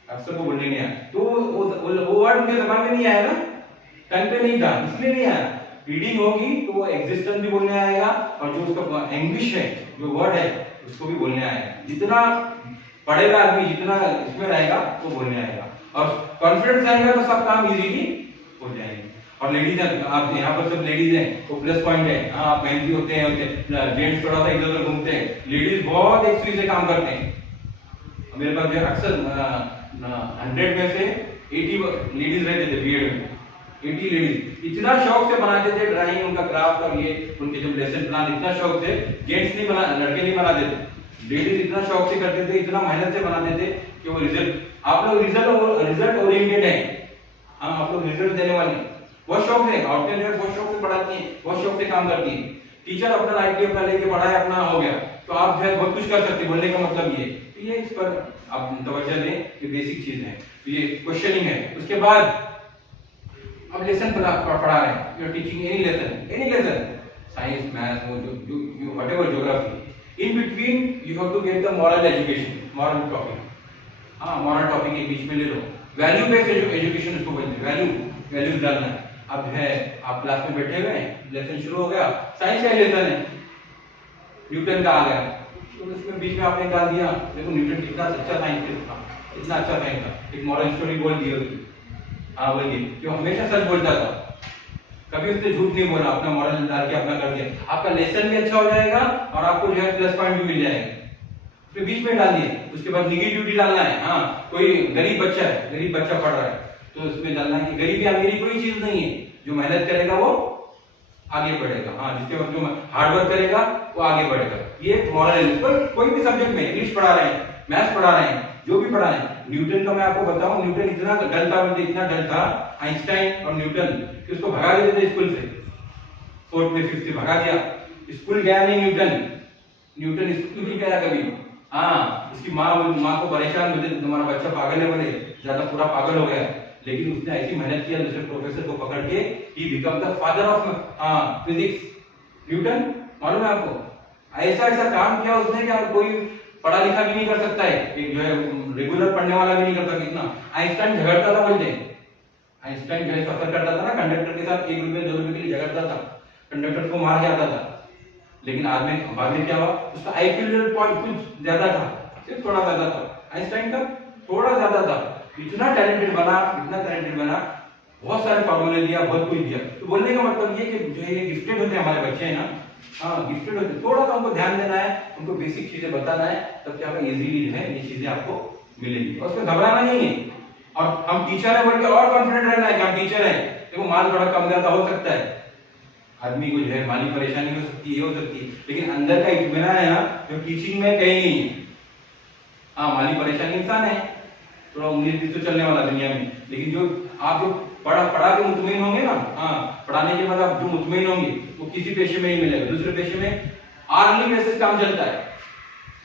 अक्सर को बोलने नहीं आया, तो वो वर्ड उनके जबान में नहीं आया ना, टंग पे नहीं था, इसलिए नहीं आया। रीडिंग होगी तो वो एग्जिस्टेंस भी बोलने आएगा, और जो उसका इंग्लिश है जो वर्ड है उसको भी बोलने आएगा। जितना पढ़ेगा आदमी जितना इसमें रहेगा वो बोलने आएगा, और कॉन्फिडेंस आएगा तो सब काम इजीली हो जाएंगे। और लेडीज आप यहाँ पर सब लेडीज हैं तो प्लस पॉइंट है, हाँ आप मेहनती होते हैं, जेंट्स थोड़ा सा इधर उधर घूमते हैं, लेडीज बहुत एक सुई से काम करते हैं। मेरे पास जो अक्सर 100 में से 80 लेडीज रहते थे बीएड में, 80 लेडीज इतना शौक से बनाते थे ड्राइंग, उनका क्राफ्ट और ये उनके जब लेसन प्लान इतना शौक से, जेंट्स नहीं बना, लड़के नहीं बनाते थे, लेडीज इतना शौक से करते थे, इतना मेहनत से बनाते थे कि वो रिजल्ट, आप लोग रिजल्ट ओरिएंटेड है, हाँ आप लोग रिजल्ट देने वाले, बहुत शौक से औरतें जो है बहुत शौक से पढ़ाती हैं, बहुत शौक से काम करती हैं। टीचर अपना लाइट अपना लेके पढ़ाया, अपना हो गया, तो आप जो है बहुत कुछ कर सकते हैं। बोलने का मतलब ये, तो ये इस पर आप तवज्जो दें, ये बेसिक चीज है, तो ये क्वेश्चनिंग है। उसके बाद अब लेसन पढ़ा रहे हैं, you are teaching any lesson, science math वो जो whatever geography, in between you have to get the moral education, moral topic, हाँ मॉरल टॉपिक एक बीच में ले लो, वैल्यू बेस्ड एजुकेशन उसको बोलते हैं, वैल्यूज डालना है। अब है आप क्लास में बैठे हुए हैं, लेसन शुरू हो गया, साइंस का लेसन है, न्यूटन का आ गया, तो उसमें बीच में आपने डाल दिया, देखो न्यूटन कितना अच्छा साइंटिस्ट था, इतना अच्छा साइंस था, एक मॉरल स्टोरी बोल दी उसकी, हाँ बोलिए, जो हमेशा सच बोलता था, कभी उसने झूठ नहीं बोला, अपना मॉरल डाल के अपना कर दिया, आपका लेसन भी अच्छा हो जाएगा और आपको जो है प्लस पॉइंट भी मिल जाएगा। फिर बीच में डाल दिए, उसके बाद निगेटिविटी डालना है, हाँ कोई गरीब बच्चा पढ़ रहा है तो उसमें डालना है कि गरीबी अमीरी कोई चीज नहीं है, जो मेहनत करेगा वो आगे बढ़ेगा, हाँ जिसके बाद जो हार्डवर्क करेगा वो आगे बढ़ेगा। ये मॉरल कोई भी सब्जेक्ट में, इंग्लिश पढ़ा रहे हैं, मैथ्स पढ़ा रहे हैं, जो भी पढ़ा रहे हैं। न्यूटन का मैं आपको बताऊं, न्यूटन इतना डल था, बोलते इतना डल था आइंस्टाइन और न्यूटन कि उसको भगा देते थे स्कूल से, 4th में 5th में भगा दिया, स्कूल गया नहीं न्यूटन स्कूल नहीं गया कभी, हाँ उसकी माँ को परेशान होते, तुम्हारा बच्चा पागल है, बोले ज्यादा पूरा पागल हो गया, लेकिन उसने ऐसी मेहनत किया, दूसरे प्रोफेसर को पकड़ के he become the father of physics. Newton मालूम है आपको, ऐसा काम किया उसने कि कोई पढ़ा लिखा भी नहीं कर सकता है, एक जो है रेगुलर पढ़ने वाला भी नहीं करता। कितना आइंस्टाइन झगड़ता था, बोलते आइंस्टाइन जो है सफर करता था ना कंडक्टर के साथ, 1 रुपए 2 रुपए के लिए झगड़ता था, कंडक्टर को मार जाता था, लेकिन बाद में क्या हुआ, उसका आईक्यू पॉइंट कुछ ज्यादा था, सिर्फ थोड़ा ज्यादा था, आइंस्टाइन का थोड़ा ज्यादा था, इतना टैलेंटेड बना, बहुत सारे फॉर्मूले दिया, बहुत कुछ दिया। तो बोलने का मतलब ये कि जो ये गिफ्टेड होते हैं हमारे बच्चे हैं ना, हाँ गिफ्टेड होते, थोड़ा सा उनको ध्यान देना है, उनको बेसिक चीजें बताना है, तब क्या होगा, इजीली जो है ये चीजें आपको मिलेंगी, और उसमें घबराना नहीं है। और हम टीचर है बोल के और कॉन्फिडेंट रहना है कि हम टीचर है। देखो माल थोड़ा कम ज्यादा हो सकता है, आदमी को जो है माली परेशानी हो सकती है, लेकिन अंदर का इत्मीनान है ना, जो टीचिंग में कहीं नहीं है। हाँ माली परेशानी इंसान है, थोड़ा 19-20 तो चलने वाला दुनिया में, लेकिन जो आप जो पढ़ा के मुतमईन होंगे ना, हाँ पढ़ाने के बाद आप जो मुतमईन होंगे वो किसी पेशे में नहीं मिलेगा, दूसरे पेशे में आर्ली बेसिस काम चलता है,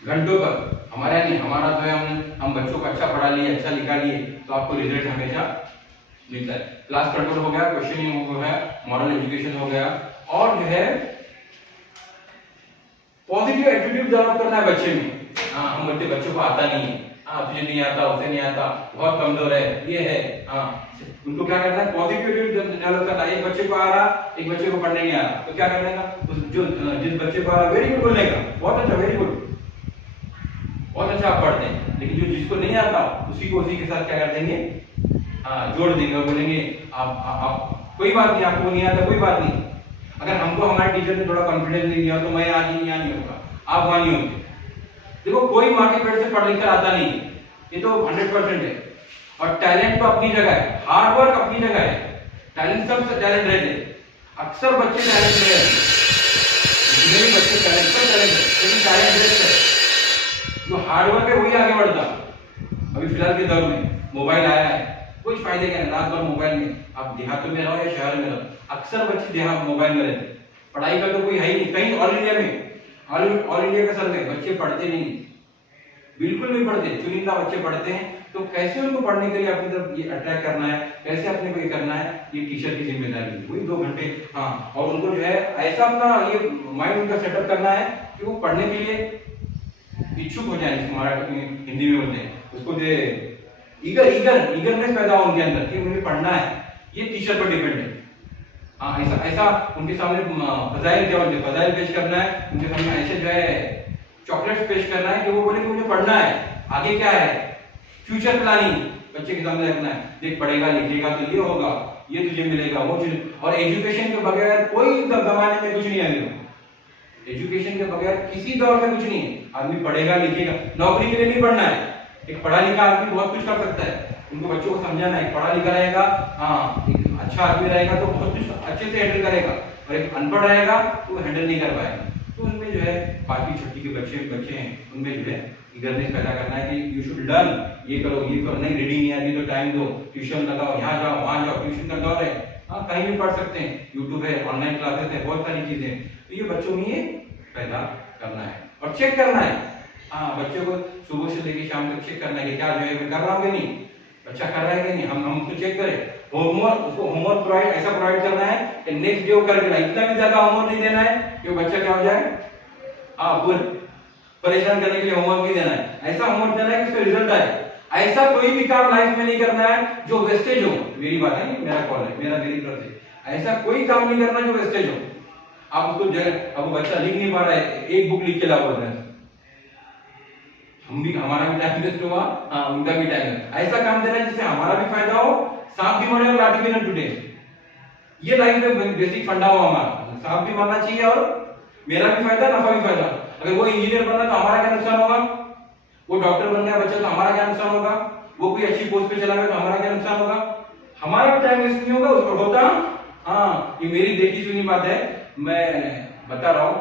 घंटों पर। हमारे यहाँ नहीं, हमारा जो है हम बच्चों को अच्छा पढ़ा लिए, अच्छा लिखा लिए, तो आपको रिजल्ट हमेशा मिलता है। क्लास कंट्रोल हो गया, क्वेश्चनिंग हो गया, मॉरल एजुकेशन हो गया, और जो है पॉजिटिव एटीट्यूड डेवलप करना है बच्चे में। हाँ हम बोलते बच्चों को आता नहीं है, हाँ तुझे नहीं आता, उसे नहीं आता, बहुत कमजोर है, ये है, हाँ उनको क्या करना है, पॉजिटिव एटीट्यूड डेवलप करना है। एक बच्चे को आ रहा, एक बच्चे को पढ़ने नहीं आ रहा, तो क्या करने का, जो जिस बच्चे को आ रहा वेरी गुड बोलने का, बहुत अच्छा, वेरी गुड, बहुत अच्छा आप पढ़ते हैं, लेकिन जो जिसको नहीं आता उसी को उसी के साथ क्या कर देंगे, हाँ जोड़ देंगे, और बोलेंगे आप कोई बात नहीं, आपको नहीं आता कोई बात नहीं। अगर हमको हमारे टीचर ने थोड़ा कॉन्फिडेंस नहीं दिया तो मैं आज यहाँ नहीं होगा, आप वहां नहीं होंगे। देखो कोई माँ के पेट से पढ़ लिख कर आता नहीं, ये तो 100% है। और टैलेंट तो अपनी जगह है, हार्ड वर्क अपनी जगह है, टैलेंट सब टैलेंट रहते, अक्सर बच्चे टैलेंट रहे, जितने बच्चे टैलेंट है, लेकिन टैलेंट बेस्ट है, जो हार्ड वर्क है वही आगे बढ़ता। अभी फिलहाल के दौर में मोबाइल आया है, कुछ फायदे क्या है, रात भर मोबाइल में, आप देहात में रहो या शहर में रहो, अक्सर बच्चे देहात मोबाइल में रहते, पढ़ाई का तो कोई है ही नहीं। कहीं ऑल इंडिया में, ऑल इंडिया का सर्वे, बच्चे पढ़ते नहीं, बिल्कुल नहीं पढ़ते, चुनिंदा बच्चे पढ़ते हैं। तो कैसे उनको पढ़ने के लिए अपनी तरफ ये अट्रैक्ट करना है, कैसे अपने को ये करना है, ये टीचर की जिम्मेदारी है। वही 2 घंटे, हाँ, और उनको जो है ऐसा अपना ये माइंड उनका सेटअप करना है कि वो पढ़ने के लिए इच्छुक हो जाए, जिसको मराठी में हिंदी में बोलते हैं, उसको जो ईगरनेस पैदा हो उनके अंदर कि मुझे पढ़ना है, ये टीचर पर डिपेंड है। हाँ ऐसा उनके सामने फजाइल पेश करना है, उनके सामने ऐसे जो है चॉकलेट्स पेश करना है कि वो बोले कि मुझे पढ़ना है। आगे क्या है, फ्यूचर प्लानिंग बच्चे के सामने रखना है। देख पढ़ेगा लिखेगा तो ये होगा, ये तुझे मिलेगा, वो चीज। और एजुकेशन के बगैर कोई जमाने में कुछ नहीं है। एजुकेशन के बगैर किसी दौर में कुछ नहीं है। आदमी पढ़ेगा लिखेगा, नौकरी के लिए नहीं पढ़ना है। एक पढ़ा लिखा आदमी बहुत कुछ कर सकता है। उनको बच्चों को समझाना है, पढ़ा लिखा रहेगा, हाँ एक अच्छा आदमी रहेगा तो बहुत कुछ अच्छे से हैंडल करेगा, और एक अनपढ़ रहेगा तो हैंडल नहीं कर पाएगा। तो उनमें जो है 5वीं 6वीं के बच्चे हैं, उनमें जो है ईगरनेस पैदा करना है कि यू शुड लर्न, ये करो ये करो, नहीं रीडिंग नहीं आती तो टाइम दो, ट्यूशन लगाओ, यहाँ जाओ वहाँ जाओ, ट्यूशन का दौर है, हाँ कहीं भी पढ़ सकते हैं, यूट्यूब है, ऑनलाइन क्लासेस है, बहुत सारी चीजें। तो ये बच्चों में ये पैदा करना है और चेक करना है। हाँ बच्चों को सुबह से लेकर शाम तक चेक करना है कि क्या जो है मैं कर रहा हूँ कि नहीं, बच्चा कर रहा है कि नहीं, हम उसको चेक करें। होमवर्क, उसको होमवर्क प्रोवाइड ऐसा प्रोवाइड करना है कि नेक्स्ट डे वो करके लाए। इतना भी ज्यादा होमवर्क नहीं देना है कि वो बच्चा क्या हो जाए, हाँ पूरे परेशान करने के लिए होमवर्क नहीं देना है। ऐसा होमवर्क देना है कि उसका रिजल्ट आए। ऐसा कोई भी काम लाइफ में नहीं करना है जो वेस्टेज हो। मेरी बात है, मेरा कॉल है, मेरी तरफ से ऐसा कोई काम नहीं करना जो वेस्टेज हो। आप उसको अब वो बच्चा लिख नहीं पा रहा है, एक बुक लिख के लाओ बोलते हैं, हम भी, हमारा भी टाइम वेस्ट हुआ, हाँ उनका भी टाइम है। ऐसा काम देना है जिससे हमारा भी फायदा हो, सांप भी मरे और लाठी भी न टूटे। ये लाइफ में बेसिक फंडा हो हमारा, सांप भी मरना चाहिए और मेरा भी फायदा, नफा भी फायदा। अगर वो इंजीनियर बनना तो हमारा क्या नुकसान होगा, वो डॉक्टर बन गया बच्चा तो हमारा क्या नुकसान होगा, वो कोई अच्छी पोस्ट पे चला गया तो हमारा क्या नुकसान होगा, हमारा भी टाइम वेस्ट नहीं होगा, उसको होता। हाँ ये मेरी देखी सुनी बात है, मैं बता रहा हूँ।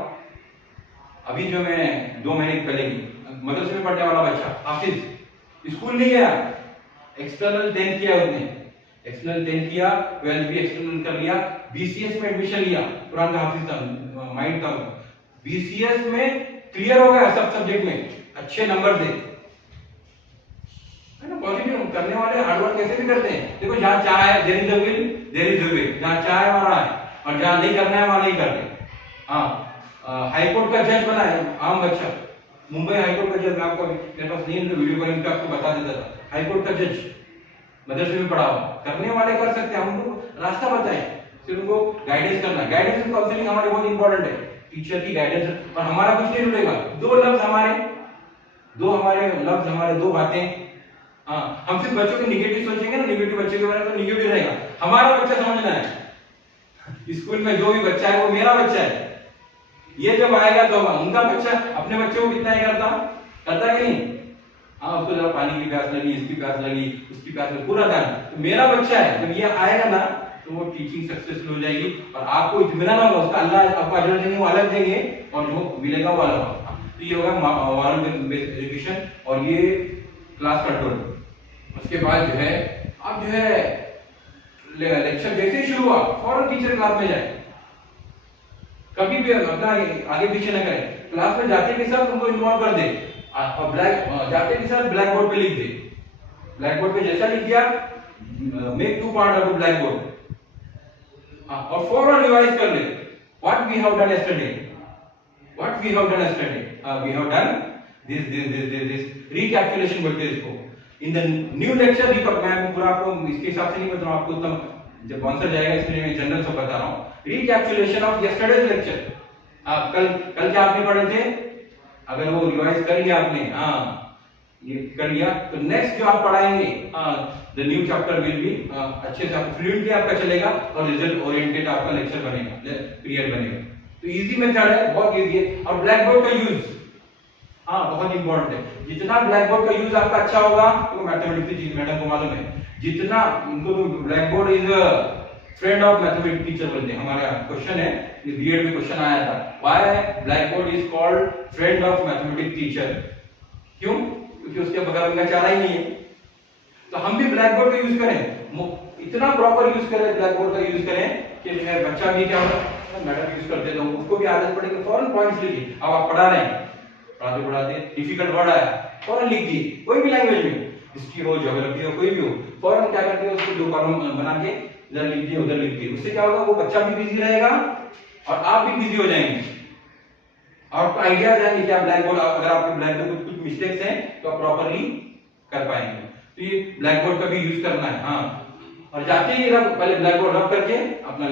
अभी जो मैं 2 महीने पहले की मदरसे में पढ़ने वाला बच्चा हाफिज स्कूल नहीं गया, एक्सटर्नल 10th किया उसने, एक्सटर्नल 10th किया, 12th भी एक्सटर्नल कर लिया, बीसीएस में एडमिशन लिया, कुरान का हाफिज था, माइंड था, बीसीएस में क्लियर हो गया सब सब्जेक्ट में, अच्छे नंबर थे, है ना। पॉजिटिव करने वाले हार्डवर्क कैसे भी करते हैं। देखो जहां चाह है there is a will there is a way, जहां चाह है वहां है, और जहां नहीं करना है वहां नहीं करते। हाँ हाई कोर्ट का जज बना है आम बच्चा, मुंबई हाई कोर्ट का जज, मैं आपको मेरे पास नहीं है तो वीडियो कॉलिंग पे आपको बता देता था। हाई कोर्ट का जज मदरसे में पढ़ा हुआ, करने वाले कर सकते हैं, हम उनको रास्ता बताएं, सिर्फ उनको गाइडेंस करना। गाइडेंस एंड काउंसलिंग हमारे बहुत इंपॉर्टेंट है, टीचर की गाइडेंस, और हमारा कुछ नहीं रुकेगा। 2 लफ्ज हमारे, 2 बातें। हाँ हम सिर्फ बच्चों के निगेटिव सोचेंगे ना, निगेटिव बच्चे के बारे में तो निगेटिव रहेगा। हमारा बच्चा समझना है, स्कूल में जो भी बच्चा है वो मेरा बच्चा है, ये जब आएगा तो उनका बच्चा अपने बच्चे को कितना ही करता कि नहीं। हाँ उसको जरा पानी की प्यास लगी, इसकी प्यास लगी, उसकी प्यास लगी, पूरा ध्यान तो मेरा बच्चा है। जब ये आएगा ना तो वो टीचिंग सक्सेसफुल हो जाएगी, और आपको इत्मीनान होगा, उसका अल्लाह आपको अजर देंगे वो अलग देंगे, और जो मिलेगा वो अलग होगा। तो ये होगा मॉरल बेस्ड एजुकेशन, और ये क्लास कंट्रोल। उसके बाद जो है आप जो है लेक्चर जैसे ही शुरू हुआ फौरन टीचर क्लास में जाए, कभी भी अपना आगे पीछे न करें, क्लास में जाते के साथ उनको इन्वॉल्व कर दे, और जाते के साथ ब्लैक बोर्ड पे लिख दे। ब्लैक बोर्ड पे जैसा लिख दिया, make 2 part of the blackboard, और फौरन रिवाइज कर ले, what we have done yesterday, what we have done yesterday, we have done this recapitulation बोलते हैं इसको। इन द न्यू लेक्चर मैं पूरा आपको इसके हिसाब से नहीं बता रहा हूं, आपको जब आंसर जाएगा इसलिए मैं जनरल से बता रहा हूं। रिकैपिचुलेशन ऑफ यस्टरडेज लेक्चर, कल क्या आपने पढ़े थे, अगर वो रिवाइज कर लिया आपने, हाँ ये कर लिया, तो नेक्स्ट जो आप पढ़ाएंगे the new chapter will be अच्छे से आपको फ्लुएंटली आपका चलेगा, और रिजल्ट ओरिएंटेड आपका लेक्चर बनेगा, पीरियड बनेगा। तो इजी मेथड है, बहुत इजी है। और ब्लैक बोर्ड का यूज, हाँ बहुत इंपॉर्टेंट है। जितना ब्लैक बोर्ड का यूज आपका अच्छा होगा, तो मैथमेटिक्स की चीज मैडम को मालूम है, जितना इनको तो black board is friend of mathematics teacher बोलते हैं। हमारा क्वेश्चन है, ये बीएड में क्वेश्चन आया था, why black board is called friend of mathematics teacher, क्यों? क्योंकि उसके बगैर उनका चारा ही नहीं है। तो हम भी ब्लैक बोर्ड का यूज करें, इतना प्रॉपर यूज करें, ब्लैक बोर्ड का यूज करें कि जो है बच्चा भी क्या होगा, मैडम यूज करते तो उसको भी आदत पड़ेगी, फौरन पॉइंट्स लिखिए। अब आप पढ़ा रहे हैं, पढ़ाते डिफिकल्ट वर्ड आया, फौरन लिख दिए, कोई भी लैंग्वेज में, हिस्ट्री हो, ज्योग्राफी हो, कोई भी हो, फौरन क्या करते हैं, उसको 2 कॉलम बना के इधर लिख दिए उधर लिख दिए। उससे क्या होगा, वो बच्चा भी बिजी रहेगा और आप भी बिजी हो जाएंगे, आपको आइडिया आ जाएंगे कि आप ब्लैक बोर्ड, अगर आपके ब्लैक बोर्ड में कुछ मिस्टेक्स हैं तो आप प्रॉपरली कर पाएंगे। तो ये ब्लैक बोर्ड का भी यूज करना है। हाँ, और जाते ही पहले ब्लैक बोर्ड रब करके अपने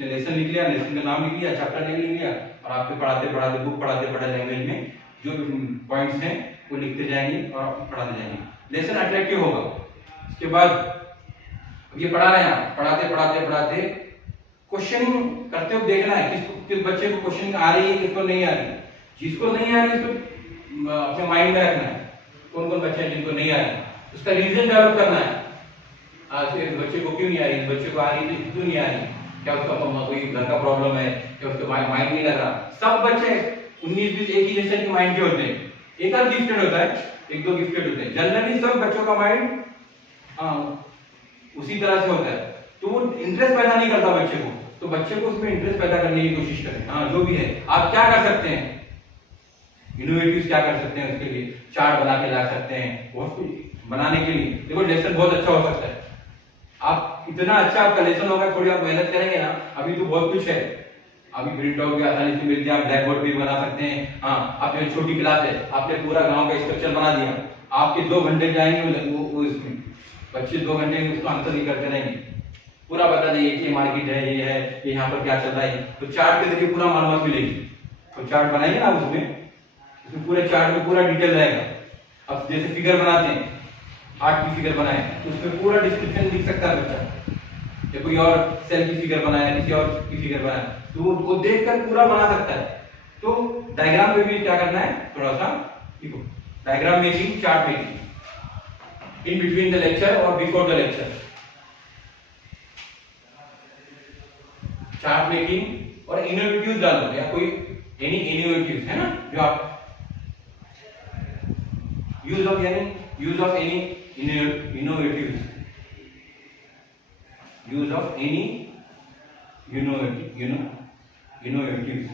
लेसन लिख लिया, लेसन का नाम लिख लिया, चैप्टर लिख लिया, और आपके पढ़ाते बुक पढ़ाते लैंग्वेज में जो भी पॉइंट्स हैं वो लिखते जाएंगे और पढ़ाते जाएंगे। लेसन अट्रैक्टिव होगा। इसके बाद ये पढ़ा रहे हैं आप, पढ़ाते पढ़ाते पढ़ाते क्वेश्चनिंग करते हुए देखना है किस बच्चे को क्वेश्चनिंग आ रही है, किसको नहीं आ रही है। जिसको नहीं आ रही है उसको अपने माइंड में रखना है, कौन कौन बच्चे हैं जिनको नहीं आ रही है, उसका रीजन डेवलप करना है। आज इस बच्चे को क्यों नहीं आ रही, इस बच्चे को आ रही है क्यों नहीं आ रही, क्या उसका कोई घर का प्रॉब्लम है, क्या उसका माइंड नहीं लग रहा। सब बच्चे 19-20 एक ही जैसे के माइंड के होते हैं, एक आध गिफ्टेड होता है, एक दो गिफ्टेड होते हैं। जनरली सब बच्चों का माइंड उसी तरह से होता है, तो वो इंटरेस्ट पैदा नहीं करता बच्चे को, तो बच्चे को उसमें इंटरेस्ट पैदा करने की कोशिश करें। हाँ, जो भी है आप क्या कर सकते हैं, इनोवेटिव क्या कर सकते हैं, उसके लिए चार्ट बना के ला सकते हैं, बहुत कुछ बनाने के लिए। देखो लेसन बहुत अच्छा हो सकता है, आप इतना अच्छा आपका लेसन होगा, थोड़ी आप मेहनत करेंगे ना, अभी तो बहुत कुछ है, अभी प्रिंट आउट भी आसानी से मिलती है, आप ब्लैक बोर्ड भी बना सकते हैं। हाँ, आपने छोटी क्लास है, आपने पूरा गांव का स्ट्रक्चर बना दिया, आपके 2 घंटे जाएंगे वो इसमें बच्चे 2 घंटे में उसको आंसर नहीं करते रहेंगे, पूरा बता देंगे कि मार्केट है, ये है, ये यहाँ पर क्या चल रहा है, तो चार्ट के जरिए पूरा मालूमात मिलेगी। तो चार्ट बनाइए ना उसमें पूरे चार्ट में पूरा डिटेल रहेगा। अब जैसे फिगर बनाते हैं, आर्ट की फिगर बनाए तो उसमें पूरा डिस्क्रिप्शन लिख सकता है बच्चा, या कोई और सेल की फिगर बनाया, किसी और की फिगर बनाया, तो वो देखकर पूरा बना सकता है। तो डायग्राम में भी क्या करना है, थोड़ा सा देखो, diagram making, chart making in between the lecture और before the lecture, chart making और इनोवेटिव डाल दो, या कोई एनी इनोवेटिव है ना, जो आप use of any innovatives, use of any innovatives।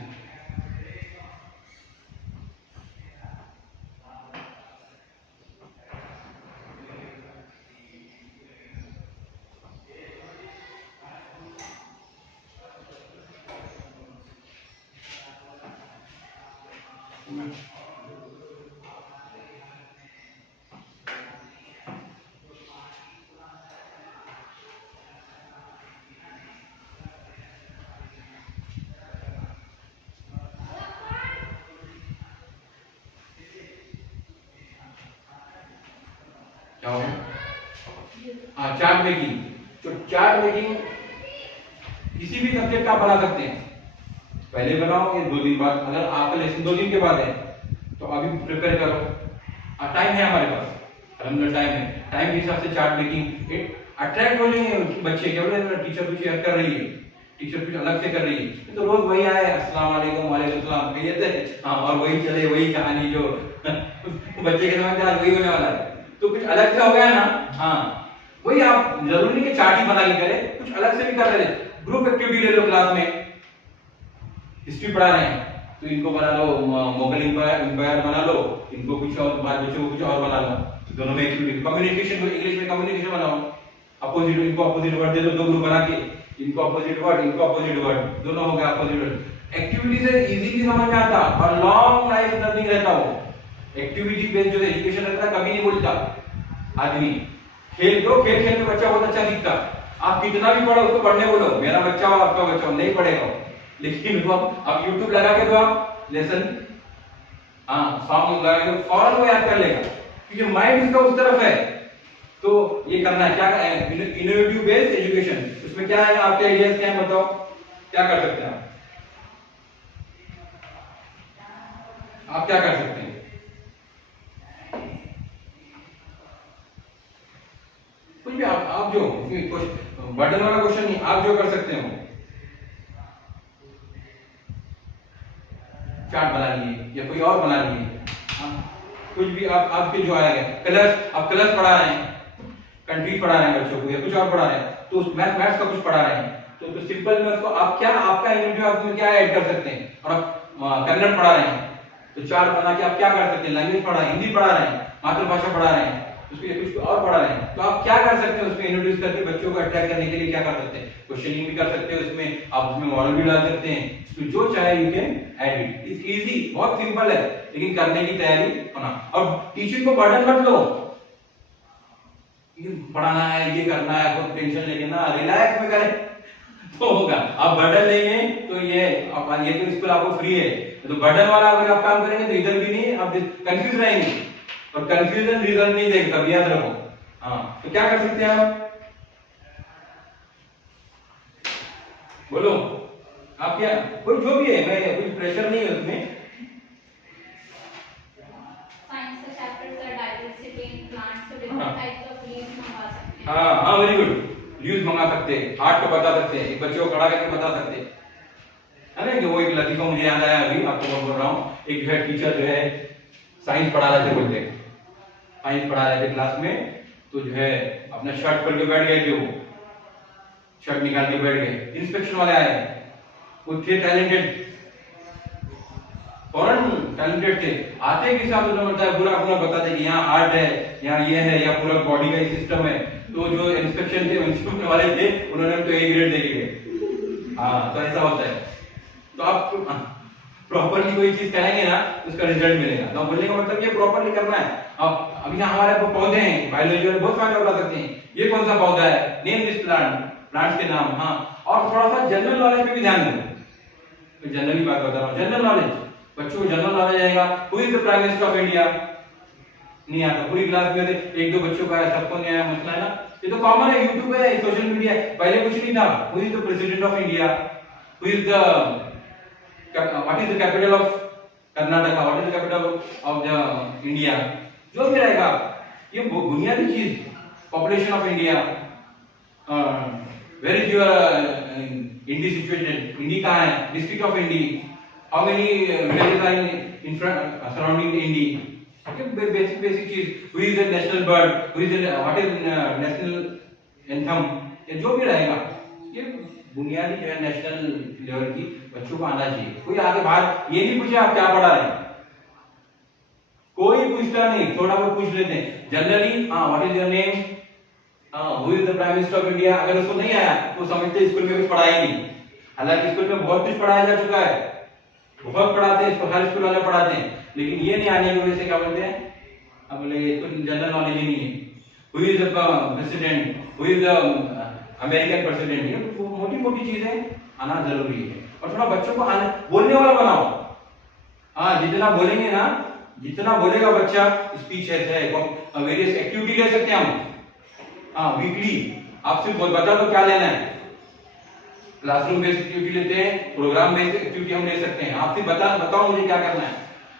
क्या हो, हाँ, चार्ट मेकिंग। तो चार्ट मेकिंग किसी भी सब्जेक्ट का बना सकते हैं, पहले बनाओ या 2 दिन बाद, अगर आपका लेसन 2 दिन के बाद है तो अभी प्रिपेयर करो, टाइम है हमारे पास, अलहमदुलिल्लाह टाइम है, टाइम के हिसाब से चार्ट मेकिंग अट्रैक्ट हो जाएंगे बच्चे, क्या बोले टीचर कुछ कर रही है, टीचर कुछ अलग से कर रही है, तो रोज वही आए अस्सलाम वालेकुम वालेकुम सलाम कहिए, हाँ, और वही चले, वही कहानी जो बच्चे के समझ में आज वही होने वाला है। तो कुछ अलग से हो गया ना, हाँ, वही आप जरूरी नहीं कि चार्ट ही बना के करें, कुछ अलग से भी कर रहे हैं। ग्रुप एक्टिविटी ले लो, क्लास में हिस्ट्री पढ़ा रहे हैं तो इनको बना लो मुगल एम्पायर बना लो, इनको कुछ और, बच्चों को कुछ और बना लो, तो दोनों में एक्टिविटी। कम्युनिकेशन, इंग्लिश में कम्युनिकेशन बनाओ, अपोजिट, इनको अपोजिट वर्ड दे दो, 2 ग्रुप बना के, इनको अपोजिट वर्ड, इनको अपोजिट वर्ड, दोनों हो गया अपोजिट वर्ड। एक्टिविटी से इजीली समझ में आता और लॉन्ग लाइफ लर्निंग रहता हो। एक्टिविटी बेस्ड जो एजुकेशन रहता है कभी नहीं बोलता आदमी। खेल दो, खेल खेल में बच्चा बहुत अच्छा सीखता, आप कितना भी पढ़ो उसको पढ़ने बोलो, मेरा बच्चा हो आपका बच्चा हो, नहीं पढ़ेगा, लेकिन वो आप YouTube लगा के दो, आप लेसन, हाँ, सॉन्ग लगा के फौरन वो याद कर लेगा, क्योंकि माइंड उसका उस तरफ है। तो ये करना है, क्या इनोवेटिव बेस्ड एजुकेशन, उसमें क्या है, आपके आइडियाज क्या है, बताओ क्या कर सकते हैं आप क्या कर सकते हैं? कुछ भी आप जो बर्डन वाला क्वेश्चन नहीं, आप जो कर सकते हो, चार्ट बना लिए या कोई और बना लिए, कुछ भी आप आपके जो आएगा, कलर्स, आप कलर्स पढ़ा रहे हैं, कंट्री पढ़ा रहे हैं बच्चों को, या कुछ और पढ़ा रहे हैं, तो मैथ्स का कुछ पढ़ा रहे हैं, तो सिंपल में उसको आप क्या, आपका इनोवेटिव में क्या ऐड कर सकते हैं। और आप कन्नड़ पढ़ा रहे हैं तो चार्ट बना के आप क्या कर सकते हैं, लैंग्वेज पढ़ा रहे हैं, हिंदी पढ़ा रहे हैं, मातृभाषा पढ़ा रहे हैं, उसको कुछ और पढ़ा रहे हैं, तो आप क्या कर सकते हैं उसमें इंट्रोड्यूस करके बच्चों को अट्रैक्ट करने के लिए क्या कर सकते हैं, क्वेश्चनिंग भी कर सकते हैं उसमें, आप उसमें मॉडल भी डाल सकते हैं, तो जो चाहे you can add it, it's easy, बहुत सिंपल है, लेकिन करने की तैयारी होना। और टीचिंग को बर्डन मत लो, ये पढ़ाना है, ये करना है, आपको टेंशन लेके ना, रिलैक्स में करें तो होगा। आप बर्डन लेंगे तो ये तो स्कूल आपको फ्री है, तो बर्डन वाला अगर आप काम करेंगे तो इधर भी नहीं, आप कंफ्यूज रहेंगे, और कंफ्यूजन रिजल्ट नहीं देगा, तब याद रखो। हाँ, तो क्या कर सकते हैं आप, बोलो आप क्या, कोई जो भी है, मैं कोई प्रेशर नहीं है उसमें। साइंस का चैप्टर का डाइवर्सिटी इन प्लांट्स, तो डिफरेंट टाइप्स ऑफ लीव्स मंगा सकते हैं। हाँ, वेरी गुड, लीव्स मंगा सकते हैं, आर्ट को बता सकते हैं, एक बच्चे को खड़ा करके बता सकते हैं, है ना। कि वो एक लतीफा मुझे याद आया अभी, आपको बोल रहा हूँ। एक जो है टीचर जो है साइंस पढ़ा रहे थे, बोलते साइंस पढ़ा रहे थे क्लास में, तो जो है अपना शर्ट खोल के बैठ गए थे, वो शर्ट निकाल के बैठ गए। इंस्पेक्शन वाले आए, वो थे टैलेंटेड, फॉरन टैलेंटेड थे। आते के हिसाब से मतलब पूरा अपना बताते कि यहाँ आर्ट है, यहाँ ये है, या पूरा बॉडी का एक सिस्टम है। तो जो इंस्पेक्शन थे, इंस्पेक्शन वाले थे, उन्होंने तो ए ग्रेड दे दिए। हाँ, तो ऐसा होता है। तो आप प्रॉपरली कोई चीज कराएंगे ना, उसका रिजल्ट मिलेगा। तो बोलने का मतलब ये प्रॉपरली करना है। अब अभी हमारे पौधे हैं, बायोलॉजी में बहुत फायदा उठा सकते हैं। ये कौन सा पौधा है, नेम दिस प्लांट, प्लांट्स के नाम। हाँ, और थोड़ा सा जनरल नॉलेज पे भी ध्यान दो। तो जनरली बात बता रहा हूँ, जनरल नॉलेज, बच्चों को जनरल नॉलेज आएगा। Who is the prime minister of India, नहीं आता पूरी क्लास में, एक दो बच्चों का आया, सबको नहीं आया, मसला है ना। ये तो कॉमन है, यूट्यूब है, सोशल मीडिया है, पहले कुछ नहीं था। Who is the president of India, who is the what is the capital of Karnataka, what is the capital of the India, जो भी रहेगा। ये बुनियादी चीज, population of India, where is your Indi situation, Indi कहाँ है, district of Indi, how many villages are in surrounding Indi, basic चीज। Who is the national bird, who is the what is national anthem, ये जो भी रहेगा, ये बुनियादी जो है नेशनल लेवल की बच्चों को आना चाहिए। कोई आगे बाहर ये नहीं पूछे आप क्या पढ़ा रहे हैं, कोई पूछता नहीं, थोड़ा बहुत पूछ लेते हैं जनरली। हाँ, what is your name, who is the prime minister of India. अगर उसको नहीं आया तो समझते स्कूल में कुछ पढ़ाया नहीं। हालांकि स्कूल में बहुत कुछ पढ़ाया जा चुका है, बहुत पढ़ाते हैं, इसको हर स्कूल वाले पढ़ाते हैं, लेकिन ये नहीं आने की वजह से क्या बोलते हैं, अब बोले इसको जनरल नॉलेज ही नहीं है। Who is the president, who is the American president, ये मोटी मोटी चीजें आना जरूरी है। और थोड़ा बच्चों को बोलने वाला बनाओ। हाँ, जितना बोलेंगे ना, जितना बोलेगा बच्चा, स्पीच है, वेरियस एक्टिविटी ले सकते हैं हम। हाँ, वीकली आपसे बता दो क्या लेना है, क्लासरूम बेस्ड एक्टिविटी लेते हैं, प्रोग्राम बेस्ड एक्टिविटी हम ले सकते हैं। आपसे बताओ मुझे क्या करना है।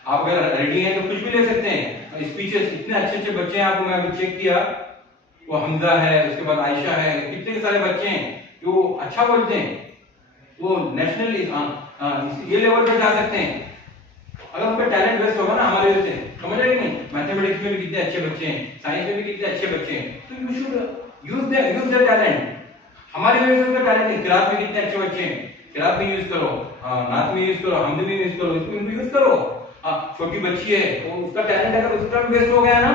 आप अगर रेडी हैं तो कुछ भी ले सकते हैं। स्पीचेस इतने अच्छे अच्छे बच्चे हैं, आपको मैं चेक किया, वो हमजा है, उसके बाद आयशा है, कितने सारे बच्चे हैं जो अच्छा बोलते हैं, वो नेशनल ये लेवल पे जा सकते हैं। अगर उनका टैलेंट बेस्ट होगा ना हमारे वजह से, समझ रहे कि नहीं। मैथमेटिक्स में भी कितने अच्छे बच्चे हैं, साइंस में भी कितने अच्छे बच्चे हैं, तो you should use their talent. हमारी वजह से उनका टैलेंट नहीं। किरात में कितने अच्छे बच्चे हैं, किरात में यूज करो, नात में यूज करो, हमद में यूज करो, इसको यूज करो। छोटी बच्ची है, तो उसका टैलेंट अगर उसका भी वेस्ट हो गया ना,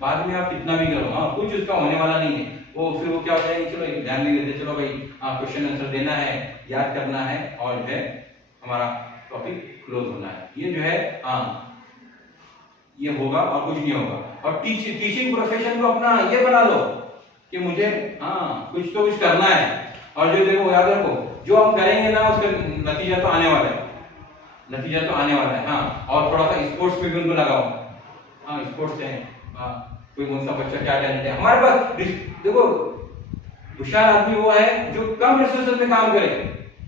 बाद में आप कितना भी करो, कुछ उसका होने वाला नहीं है। वो फिर वो क्या हो जाएगी, चलो ध्यान नहीं देते, चलो भाई क्वेश्चन आंसर देना है, याद करना है, और जो है हमारा टॉपिक क्लोज होना है। ये जो है ये होगा और कुछ नहीं होगा। और टीचिंग प्रोफेशन को अपना ये बना लो कि मुझे कुछ तो कुछ करना है। और जो देखो, याद रखो, जो हम करेंगे ना उसका नतीजा तो आने वाला है, नतीजा तो आने वाला है। हाँ, और थोड़ा सा स्पोर्ट्स में भी उनको लगाओ। हाँ, स्पोर्ट्स है, कोई कौन सा बच्चा क्या टैलेंट है हमारे पास। देखो, होशियार आदमी वो है जो कम रिसोर्सेज में काम करे।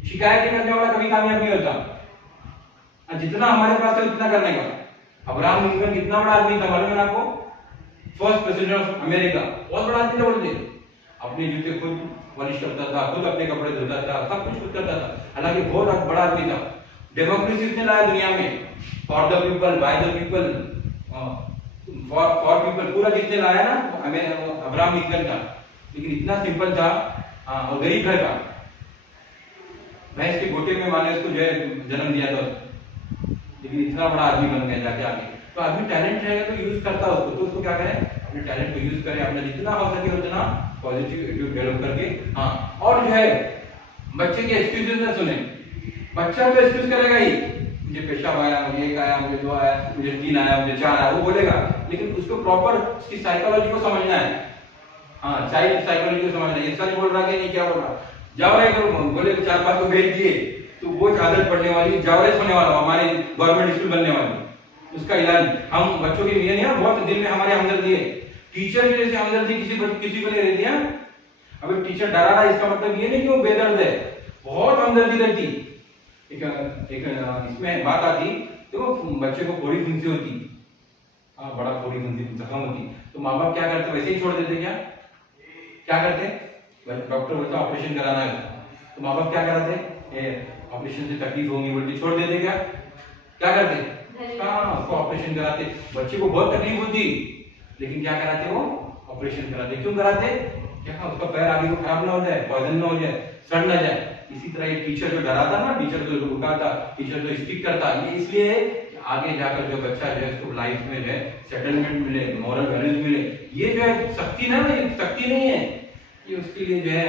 शिकायत करने वाला कभी कामयाब नहीं होता। जितना हमारे पास है उतना करने का। अब्राहम लिंकन कितना बड़ा आदमी था मालूम है आपको, फर्स्ट प्रेसिडेंट ऑफ अमेरिका, बहुत बड़ा आदमी था। बोलते अपने जूते खुद पॉलिश करता था, खुद अपने कपड़े धोता था, सब कुछ खुद करता था, हालांकि बहुत बड़ा आदमी था। डेमोक्रेसी उसने लाया दुनिया में, for the people, by the people, for people, पूरा जितने लाया ना अब्राहम लिंकन था। लेकिन इतना सिंपल था, और गरीब घर का, भैंस के गोटे में माने उसको जो है जन्म दिया था, लेकिन इतना बड़ा आदमी बन गया जाके आगे। तो आदमी टैलेंट रहेगा तो यूज करता उसको, तो उसको क्या करें, अपने टैलेंट को यूज करें, अपना जितना हो सके उतना पॉजिटिव एटीट्यूड डेवलप करके। और जो है बच्चे के एक्सक्यूजेस ना सुने। बच्चा तो एक्सक्यूज करेगा ही, मुझे पेशाब आया, मुझे एक आया, मुझे दो आया, मुझे 3 आया, मुझे 4 आया, वो बोलेगा। लेकिन उसको प्रॉपर उसकी साइकोलॉजी को समझना है। चाइल्ड साइकोलॉजी को समझना है। ऐसा नहीं बोल रहा कि नहीं क्या बोल रहा, जाओ करो, बोले 4-5 को भेज दिए तो वो आदत पड़ने वाली, जावरेज होने वाला, हमारे गवर्नमेंट स्कूल बनने वाली। उसका इलाज हम बच्चों के लिए नहीं, बहुत दिल में हमारे हमदर्दी है। टीचर की जैसे हमदर्दी किसी को नहीं रहती है। अगर टीचर डरा रहा है इसका मतलब ये नहीं कि वो बेदर्द है, बहुत हमदर्दी रहती। एक इसमें बात आती, तो बच्चे को फोड़ी फुंसी होती, बड़ा फोड़ी फुंसी जख्म होती, तो माँ बाप क्या करते, वैसे ही छोड़ देते क्या करते? डॉक्टर बोलता ऑपरेशन कराना है, तो माँ बाप क्या कराते? ऑपरेशन से तकलीफ होगी बोल के छोड़ देते। क्या करते? उसको ऑपरेशन कराते। बच्चे को बहुत तकलीफ होती, लेकिन क्या कराते? वो ऑपरेशन कराते। क्यों कराते? क्या उसका पैर आगे को खराब ना हो जाए, पॉइजन ना हो जाए, सड़ ना जाए। इसी तरह ये टीचर जो डराता ना, टीचर जो रुकाता, टीचर जो स्टिक करता, ये इसलिए आगे जाकर जो बच्चा जो है उसको लाइफ में जो है सेटलमेंट मिले, मॉरल वैल्यूज मिले। ये जो है शक्ति ना, ये शक्ति नहीं है, ये उसके लिए जो है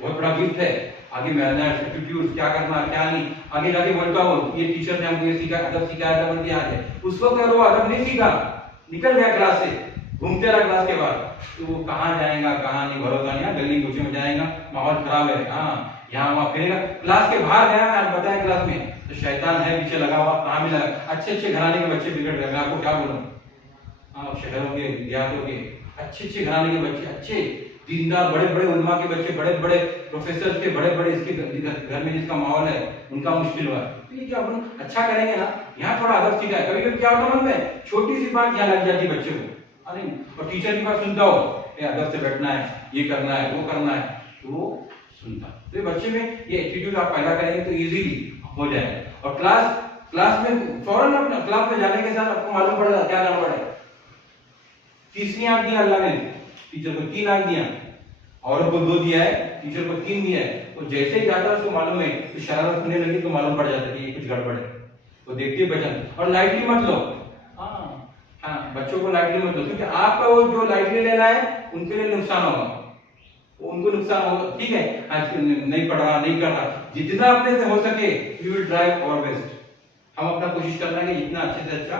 बहुत बड़ा गिफ्ट है। आगे मैनर्स, एटीट्यूड्स, क्या करना क्या नहीं, आगे जाके बोलता हो ये टीचर ने हमको ये सिखाया, अदब सिखाया था, बन के आ जाए। उस वक्त अगर वो अदब नहीं सीखा, निकल गया क्लास से, घूमते रहा क्लास के बाद, तो वो कहाँ जाएगा, कहाँ नहीं, भरोसा नहीं। गली गुच्छे में जाएगा, माहौल खराब है, यहाँ वहाँ फिरेगा। क्लास के बाहर गया, मैं आपको बताया क्लास में तो शैतान है पीछे लगा हुआ, कहाँ भी लगा। अच्छे अच्छे घराने के बच्चे बिगड़ गए, मैं आपको क्या बोलूं। शहरों के, देहातों के अच्छे अच्छे घराने के बच्चे, अच्छे दीनदार, बड़े बड़े उलमा के बच्चे, बड़े बड़े प्रोफेसर के, बड़े बड़े इसके घर में जिसका माहौल है, उनका मुश्किल हुआ। तो ये क्या अपन अच्छा करेंगे ना, यहाँ थोड़ा अदब सीखा है। कभी कभी क्या होता मन में, छोटी सी बात यहाँ लग जाती बच्चे को, अरे और टीचर की बात सुनता हो, अदब से बैठना है, ये करना है, वो करना है, तो वो सुनता। तो ये बच्चे में ये एटीट्यूड आप पैदा करेंगे तो इजीली हो जाएगा। और क्लास में फौरन अपना क्लास में जाने के साथ आपको मालूम पड़ेगा क्या करना पड़ेगा। तीसरी आंख दिया अल्लाह ने, टीचर को 3 आंख दिया, औरत को 2 दिया है, टीचर को 3 दिया है। तो जैसे ही जाता है उसको मालूम है कि शरारत होने लगी तो मालूम पड़ जाता है कि ये कुछ गड़बड़ है, तो देखते ही बचन। और लाइटली मत लो, बच्चों को लाइटली मत लो, क्योंकि आपका वो जो लाइटली लेना है उनके लिए नुकसान होगा, उनको नुकसान होगा। ठीक है, आज नहीं पढ़ रहा, नहीं कर रहा, जितना अपने से हो सके we will try our best. हम अपना कोशिश करना है कि जितना अच्छे से अच्छा,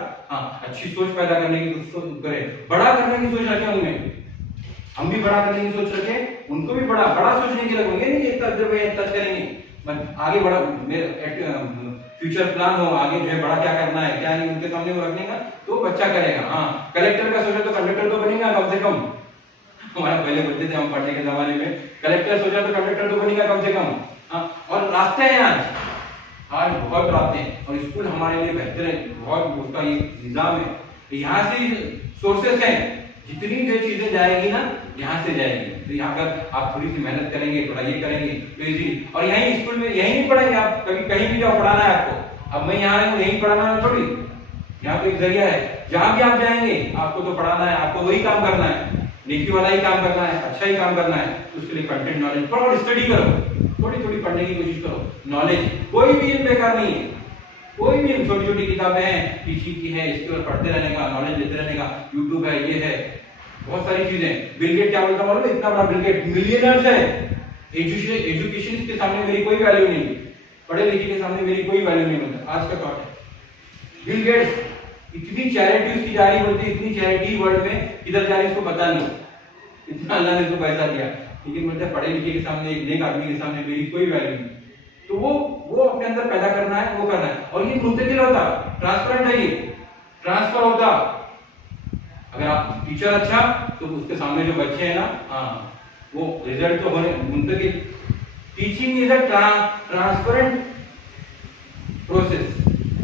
अच्छी सोच पैदा करने की करें, बड़ा करने की सोच रखें उनमें। हम भी बड़ा करने की सोच रखें, उनको भी बड़ा सोचने की रखेंगे, नहीं कि टच करेंगे, आगे बड़ा फ्यूचर प्लान हो, आगे जो है बड़ा क्या करना है क्या नहीं, उनके सामने वो रखने का तो बच्चा करेगा। कलेक्टर का सोचा तो कंडक्टर तो बनेगा कम से कम। हमारा पहले बोलते थे हम पढ़ने के जमाने में, कलेक्टर सोचा तो कंडक्टर तो बनेगा कम से कम। और रास्ते हैं आज बहुत रास्ते हैं, और स्कूल हमारे लिए बेहतर है, बहुत उसका ये निजाम है। यहाँ से सोर्सेस हैं, जितनी जो चीजें जाएगी ना यहाँ से जाएगी। तो यहाँ पर आप थोड़ी सी मेहनत करेंगे, थोड़ा ये करेंगे तो इजीली। और यहीं स्कूल में यहीं नहीं पढ़ेंगे आप, कभी कहीं भी जाओ पढ़ाना है आपको। अब मैं यहाँ हूँ, यहीं पढ़ाना है थोड़ी, यहाँ तो एक जरिया है, जहां भी आप जाएंगे आपको तो पढ़ाना है, आपको वही काम करना है, नेकी वाला ही काम करना है, अच्छा ही काम करना है। उसके लिए कंटेंट नॉलेज थोड़ा स्टडी करो, थोड़ी थोड़ी पढ़ने की कोशिश करो। नॉलेज कोई भी बेकार नहीं है, कोई भी छोटी छोटी किताबें हैं, टीचिंग की है, इसके ऊपर पढ़ते रहने का, नॉलेज लेते रहने का, यूट्यूब है, ये है, बहुत सारी चीजें। बिल गेट क्या बोलता मालूम है, इतना बड़ा बिल गेट मिलियनर्स है। एजुकेशन के सामने मेरी कोई वैल्यू नहीं, पढ़े लिखे के सामने मेरी कोई वैल्यू नहीं होता। आज का थॉट है बिल गेट्स, इतनी चैरिटी उसकी जारी होती है, इतनी चैरिटी वर्ल्ड में किधर जा रही है उसको पता नहीं, इतना अल्लाह ने उसको पैसा दिया, लेकिन मतलब पढ़े लिखे के सामने, एक नेक आदमी के सामने मेरी कोई वैल्यू नहीं। तो वो अपने अंदर पैदा करना है, वो करना है। और ये मुंतकिल होता, ट्रांसपेरेंट है, ये ट्रांसफर होता। अगर आप टीचर अच्छा तो उसके सामने जो बच्चे हैं ना, वो रिजल्ट तो होने मुंतकिल। Teaching is a transparent process,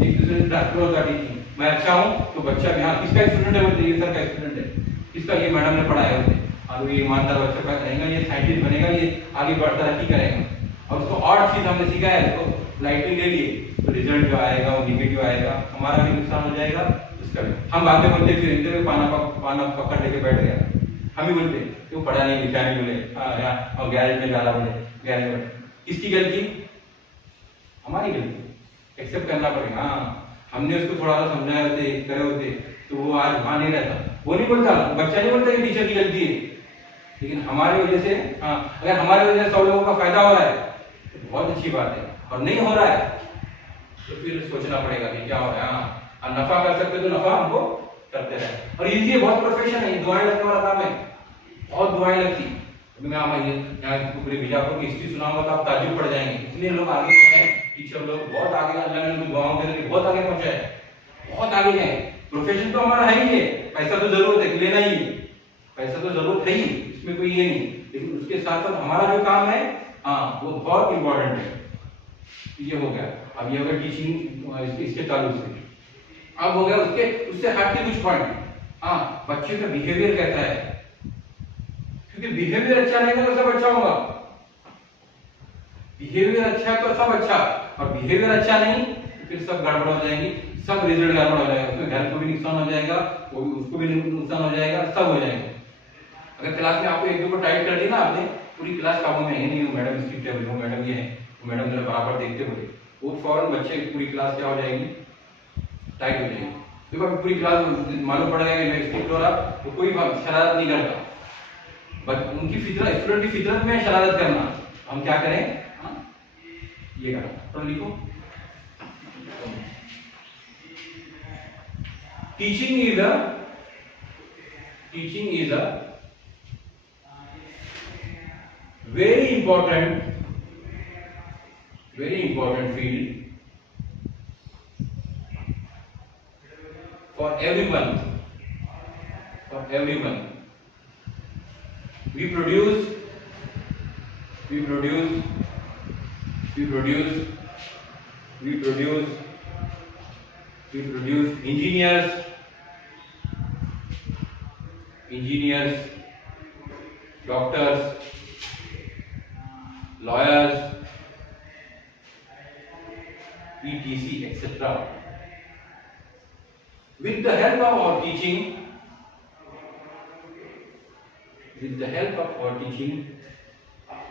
एक दूसरे से ट्रांसफर होता टीचिंग। मैं अच्छा हूँ तो बच्चा भी, किसका स्टूडेंट है बोलते, ये सर का स्टूडेंट है, किसका, ये मैडम ने पढ़ाया होते, और ये ईमानदार बच्चा पैदा रहेगा, ये साइंटिस्ट बनेगा, ये आगे बढ़ तरक्की करेगा। और उसको और चीज हमने सिखाया है, तो लाइटली ले लिए तो रिजल्ट जो आएगा वो निगेटिव आएगा, हमारा भी नुकसान हो जाएगा, उसका भी। हम बाद में बोलते फिर इंटरव्यू पाना पकड़ लेके बैठ गया, हम ही बोलते क्यों पढ़ा नहीं लिखा नहीं, बोले और गैरेज में डाला, बोले गैरेज में। किसकी गलती? हमारी गलती, एक्सेप्ट करना पड़ेगा। हमने उसको थोड़ा सा समझाया होते, करे होते, तो वो आज वहां नहीं रहता। वो नहीं बोलता, बच्चा नहीं बोलता कि टीचर की गलती है, लेकिन हमारी वजह से, अगर हमारी वजह से 100 लोगों का फायदा हो रहा है तो बहुत अच्छी बात है, और नहीं हो रहा है तो फिर सोचना पड़ेगा कि क्या हो रहा है। नफा कर सकते तो नफा हमको करते रहे। और ये बहुत प्रोफेशन है, दुआएं लगने वाला काम है, बहुत दुआएं लगती। मैं यहाँ पूरे बीजापुर की हिस्ट्री सुनाऊंगा तो आप ताज्जुब पड़ जाएंगे, इतने लोग आगे हैं, टीचर लोग बहुत आगे, अल्लाह ने उनको दुआओं के जरिए बहुत आगे पहुंचा है। बहुत आगे जाए। प्रोफेशन तो हमारा है ही है, पैसा तो जरूरत है, लेना ही है, पैसा तो जरूरत है ही, इसमें कोई ये नहीं, लेकिन उसके साथ साथ हमारा जो काम है हाँ वो बहुत इंपॉर्टेंट है। ये हो गया, अब ये हो गया टीचिंग इसके चालू से। अब हो गया उसके उससे हट के कुछ पॉइंट, हाँ बच्चे का बिहेवियर कैसा है, क्योंकि बिहेवियर अच्छा रहेगा तो सब अच्छा होगा। बिहेवियर अच्छा है तो सब अच्छा, और बिहेवियर अच्छा नहीं तो फिर सब गड़बड़ हो जाएंगी, सब रिजल्ट गड़बड़ हो जाएगा, उसमें घर को भी नुकसान हो जाएगा, वो भी उसको भी नुकसान हो जाएगा, सब हो जाएगा। अगर क्लास में आपको एक दो को टाइट कर दी ना आपने, पूरी क्लास काबू में है नहीं, मैडम स्ट्रिक्ट है, वो मैडम ये है, वो मैडम जरा बराबर देखते हुए, वो फौरन बच्चे पूरी क्लास क्या हो जाएगी, टाइट हो जाएगी। देखो अभी पूरी क्लास मालूम पड़ गया कि मैं स्ट्रिक्ट हो रहा तो कोई शरारत नहीं करता, बट उनकी फितरत, स्टूडेंट की फितरत में शरारत करना, हम क्या करें ये करना। तो लिखो teaching is a very important field for everyone. We produce engineers, doctors, lawyers, etc., etc. With the help of our teaching,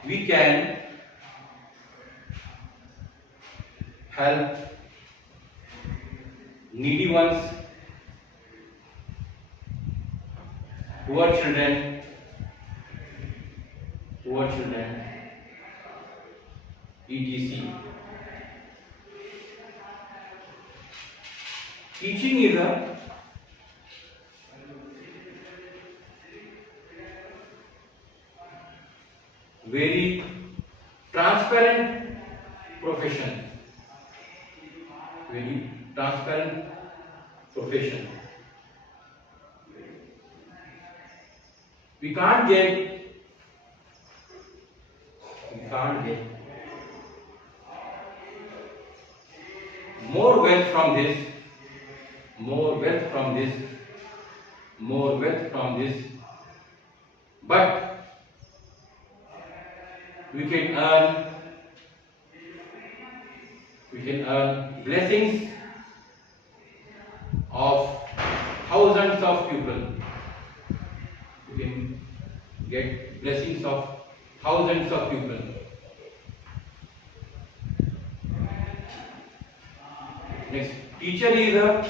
we can help needy ones, poor children, etc. Teaching is a very transparent profession. We can't get more wealth from this, but we can earn blessings of thousands of people. We can get blessings of thousands of people. Next, teacher is a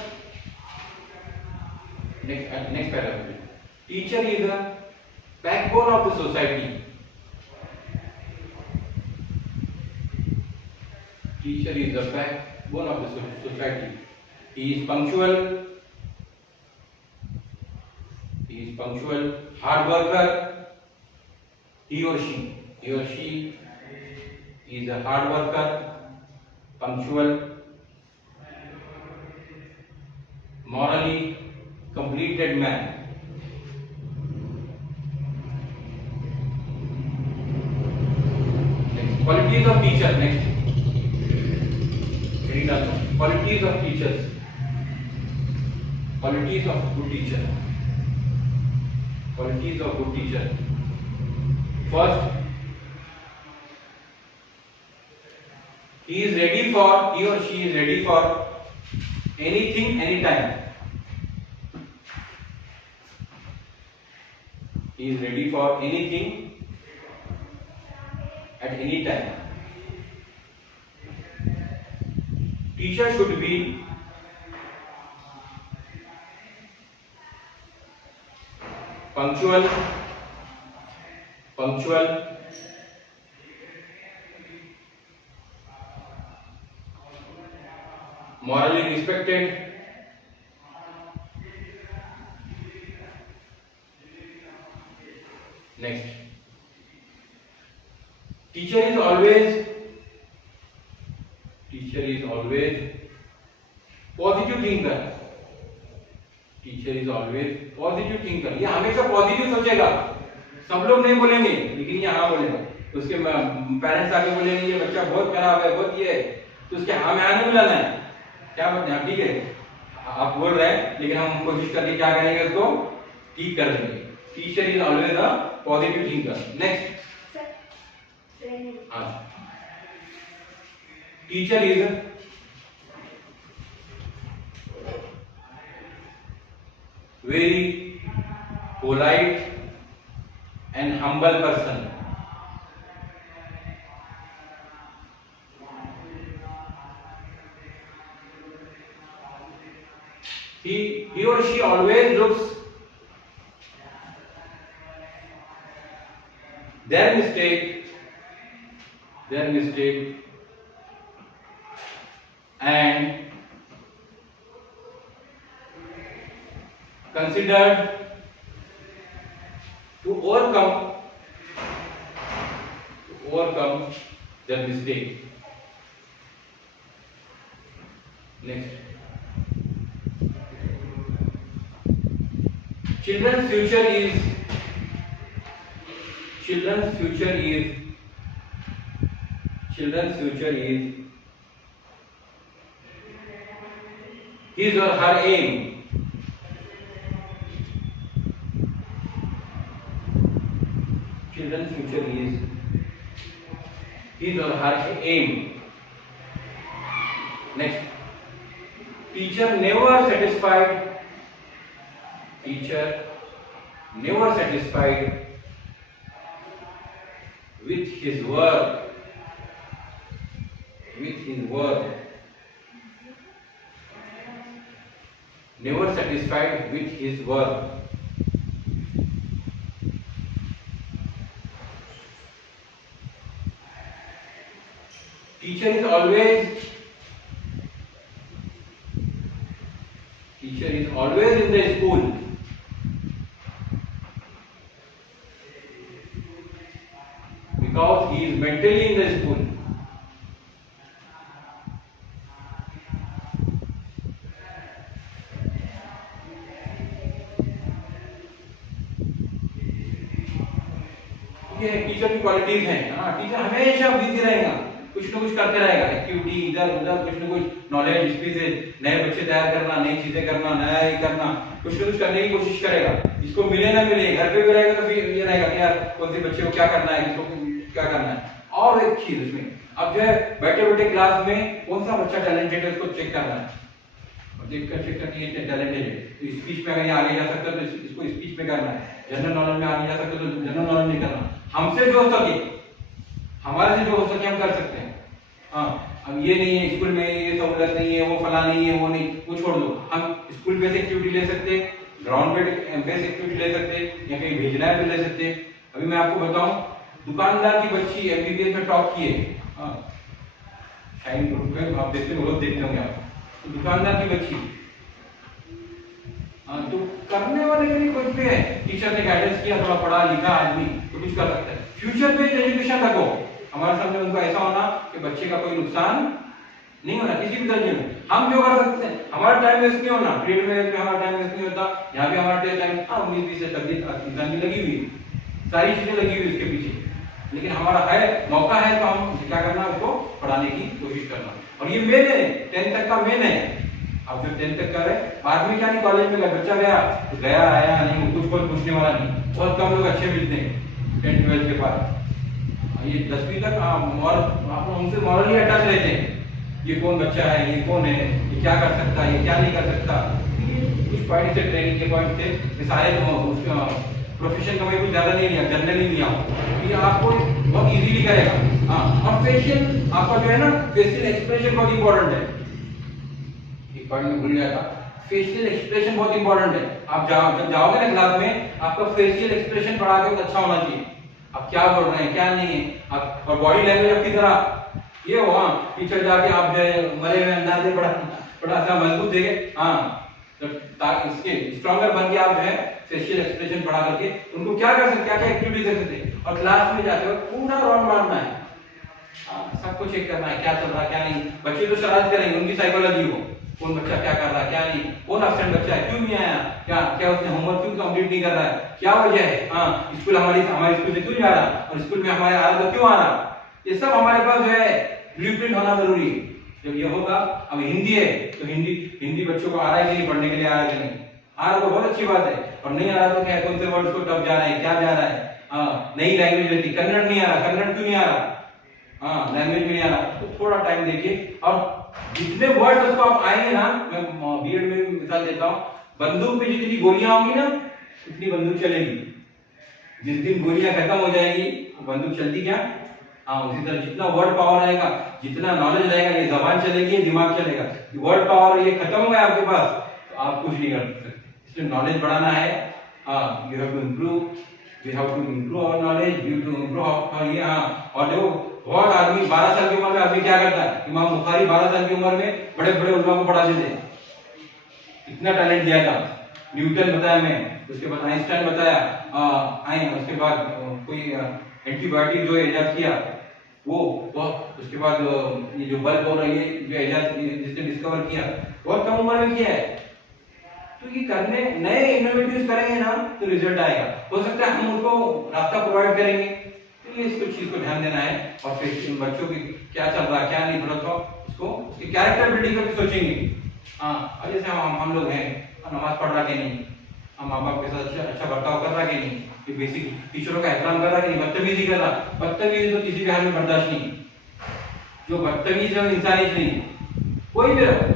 next paragraph. Teacher is the backbone of the society. Teacher is the backbone of the society. He is punctual, hard worker. He or she is a hard worker, punctual, morally completed man. Next, qualities of teacher. Next, qualities of teachers. Qualities of good teacher. First, he or she is ready for anything, anytime. He is ready for anything at any time. Teacher should be punctual, morally respected, next, teacher is always positive thinker. Teacher is always positive thinker, ये हमेशा positive सोचेगा। सब लोग नहीं बोलेंगे लेकिन ये हाँ बोलेगा। तो उसके पेरेंट्स आके बोलेंगे ये बच्चा बहुत खराब है, बहुत ये है, तो उसके हाँ में आने बुलाना है। क्या बोलते हैं, ठीक है आप बोल रहे हैं लेकिन हम कोशिश करके क्या करेंगे, उसको ठीक कर देंगे। Teacher is always a positive thinker. Next, teacher is very polite and humble person. He or she always looks their mistake and considered to overcome their mistake. Next, children's future is his or her aim. Children's future is his or her aim. Next, teacher never satisfied with his work. Never satisfied with his work. Teacher is always in the school. Because he is mentally in the school. ये teacher की qualities हैं। Teacher हमेशा busy रहेगा, कुछ न कुछ करते रहेगा, एक्टिविटी इधर उधर, कुछ न कुछ नॉलेज हिस्ट्री से नए बच्चे तैयार करना, नई चीजें करना, नया ये करना, कुछ न कुछ करने की कोशिश करेगा। इसको मिले ना मिले, घर पे भी रहेगा तो फिर ये रहेगा कि यार कौन से बच्चे को क्या करना है, किसको क्या करना है। और एक चीज इसमें, अब जो है बैठे बैठे क्लास में कौन सा बच्चा टैलेंटेड है उसको चेक करना है, और चेक करके ये टैलेंटेड है तो स्पीच में अगर ये आगे जा सकता है तो इसको स्पीच में करना है, जनरल नॉलेज में आगे जा सकते तो जनरल नॉलेज में करना। हमसे जो हो सके, हमारे से जो हो सके हम कर सकते हैं। अब ये नहीं है स्कूल में ये सहूलत नहीं है, वो फला नहीं है, वो नहीं, वो छोड़ दो। हम स्कूल बेस्ड एक्टिविटी ले सकते, ग्राउंड बेस्ड एक्टिविटी ले सकते, या कहीं भेजना है तो ले सकते। अभी मैं आपको बताऊं, दुकानदार की बच्ची एमबीबीएस में टॉप की है, शाइन ग्रुप में आप देखते होंगे आप। तो दुकानदार की बच्ची, तो करने वाले के लिए कुछ भी है, टीचर ने गाइडेंस किया, थोड़ा पढ़ा लिखा आदमी तो कुछ कर सकता है। फ्यूचर बेस्ड एजुकेशन रखो, हमारे सामने उनको ऐसा होना कि बच्चे का कोई नुकसान नहीं होना किसी भी दर्जे में। हम जो कर सकते हैं, हमारा टाइम वेस्ट नहीं होना, पीरियड में हमारा टाइम वेस्ट नहीं होता, यहाँ भी हमारा टाइम 19-20 से तकलीफ इंसान की लगी हुई, सारी चीजें लगी हुई उसके पीछे, लेकिन हमारा है मौका है तो हम क्या करना, उसको पढ़ाने की कोशिश करना। और ये मेन है, 10th तक का मेन है। अब जो 10th तक कर रहे हैं, बाद में क्या नहीं, कॉलेज में बच्चा गया तो गया आया नहीं, कुछ कोई पूछने वाला नहीं। बहुत कम लोग अच्छे मिलते हैं 10th-12th के बाद। ये 10वीं तक और आप उनसे मॉरली अटैच रहते हैं, ये कौन बच्चा है, ये कौन है, ये क्या कर सकता है, ये क्या नहीं कर सकता। कुछ पॉइंट थे ट्रेनिंग के पॉइंट थे, ये सारे प्रोफेशन का मैं कुछ ज्यादा नहीं लिया, जनरली लिया हूँ, ये आपको बहुत इजीली करेगा। और फेशियल आपका जो है ना, फेशियल एक्सप्रेशन बहुत इंपॉर्टेंट है। एक पॉइंट में भूल गया था, फेशियल एक्सप्रेशन बहुत इंपॉर्टेंट है। आप जब जाओगे ना क्लास में, आपका फेशियल एक्सप्रेशन पढ़ा के अच्छा होना चाहिए, आप क्या बोल रहे हैं क्या नहीं है, आप और बॉडी लैंग्वेज आपकी तरह ये हो। टीचर जाके आप जो है मरे हुए अंदाजे बड़ा सा मजबूत देंगे, तो ताकि इसके स्ट्रॉन्गर बन के आप जो है फेशियल एक्सप्रेशन पढ़ा करके उनको क्या कर सकते, क्या क्या एक्टिविटी कर सकते। और क्लास में जाते वक्त पूरा राउंड मारना है, सबको चेक करना है क्या चल रहा है क्या नहीं। बच्चे तो शरारत करेंगे, उनकी साइकोलॉजी हो, कौन बच्चा क्या कर रहा है क्या नहीं, कौन एब्सेंट बच्चा है, क्यों नहीं आया, क्या क्या उसने होमवर्क क्यों कंप्लीट नहीं कर रहा है, क्या वजह है, हाँ स्कूल हमारे स्कूल से क्यों जा रहा और स्कूल में हमारे आ रहा तो क्यों आ रहा, ये सब हमारे पास जो है ब्लूप्रिंट होना जरूरी है। जब ये होगा, अब हिंदी है तो हिंदी बच्चों को आ रहा है कि नहीं, पढ़ने के लिए आ रहा है कि नहीं, आ रहा तो बहुत अच्छी बात है, और नहीं आ रहा तो क्या, कौन से वर्ड्स को टफ जा रहा है, क्या जा रहा है, हाँ नई लैंग्वेज रहती, कन्नड़ नहीं आ रहा, कन्नड़ क्यों नहीं आ रहा, हाँ लैंग्वेज में नहीं आ रहा, तो थोड़ा टाइम देखिए। और जितने वर्ड्स उसको आप आएंगे ना, मैं बीएड में मिसाल देता हूँ, बंदूक पे जितनी गोलियां होंगी ना उतनी बंदूक चलेगी, जिस दिन गोलियां खत्म हो जाएगी बंदूक चलती क्या, हाँ उसी तरह जितना वर्ड पावर रहेगा, जितना नॉलेज रहेगा, ये जबान चलेगी, दिमाग चलेगा, वर्ड पावर ये खत्म हो गया आपके पास तो आप कुछ नहीं कर सकते। इसलिए नॉलेज बढ़ाना है, हाँ you have to improve, we have to improve our knowledge, we have to improve ये, हाँ। और देखो बहुत आदमी 12 साल की उम्र में आदमी क्या करता है, इमाम बुखारी 12 साल की उम्र में बड़े बड़े उलमा को पढ़ाते थे, इतना टैलेंट दिया था, न्यूटन बताया मैं, उसके बाद आइंस्टाइन बताया, उसके बाद कोई एंटीबायोटिक जो इजाद किया वो उसके बाद ये जो बल्ब और ये जो इजाद जिसने डिस्कवर किया बहुत कम उम्र में किया है। तो ये करने नए इनोवेटिव्स करेंगे ना तो रिजल्ट आएगा, हो सकता है हम उनको रास्ता प्रोवाइड करेंगे, तो ये इसको चीज को ध्यान देना है। और फिर बच्चों की क्या चल रहा है क्या नहीं, थोड़ा सा उसको कैरेक्टर बिल्डिंग का भी सोचेंगे। हाँ अब जैसे हम लोग हैं, नमाज पढ़ रहा कि नहीं, हम माँ बाप के साथ अच्छा बर्ताव कर रहा कि नहीं, ये बेसिक टीचरों का एहतराम कर रहा कि नहीं, बदतमीजी कर रहा, बदतमीजी तो किसी भी हाल में बर्दाश्त नहीं, जो बदतमीज है वो इंसान ही नहीं, कोई भी रहो,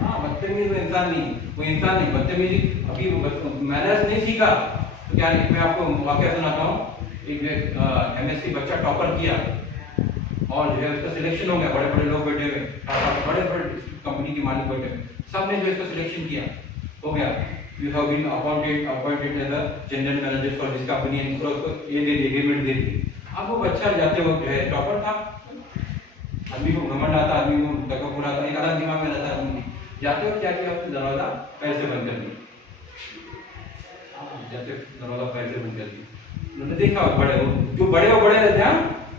हाँ बदतमीज वो इंसान नहीं, वो इंसान नहीं, बदतमीजी अभी मैनर्स नहीं सीखा तो क्या नहीं। मैं आपको वाकया सुनाता हूँ, एक एमएससी बच्चा टॉपर किया और जो है उसका सिलेक्शन हो गया, बड़े बड़े लोग बैठे हुए, बड़े बड़े कंपनी के मालिक बैठे हुए, सबने जो इसका सिलेक्शन किया हो गया, you have been appointed as a general manager for this company, and उसको ये दे दी, एग्रीमेंट दे दी। अब वो बच्चा जाते वक्त जो है टॉपर था, आदमी को घमंड आता, आदमी को तकब्बुर आता, एक अलग दिमाग में रहता है उनकी, जाते वक्त क्या किया, उसने दरवाजा पैर से बंद कर दिया, जाते दरवाजा पैर से बंद कर दिया। उन्होंने देखा बड़े जो बड़े रहते हैं,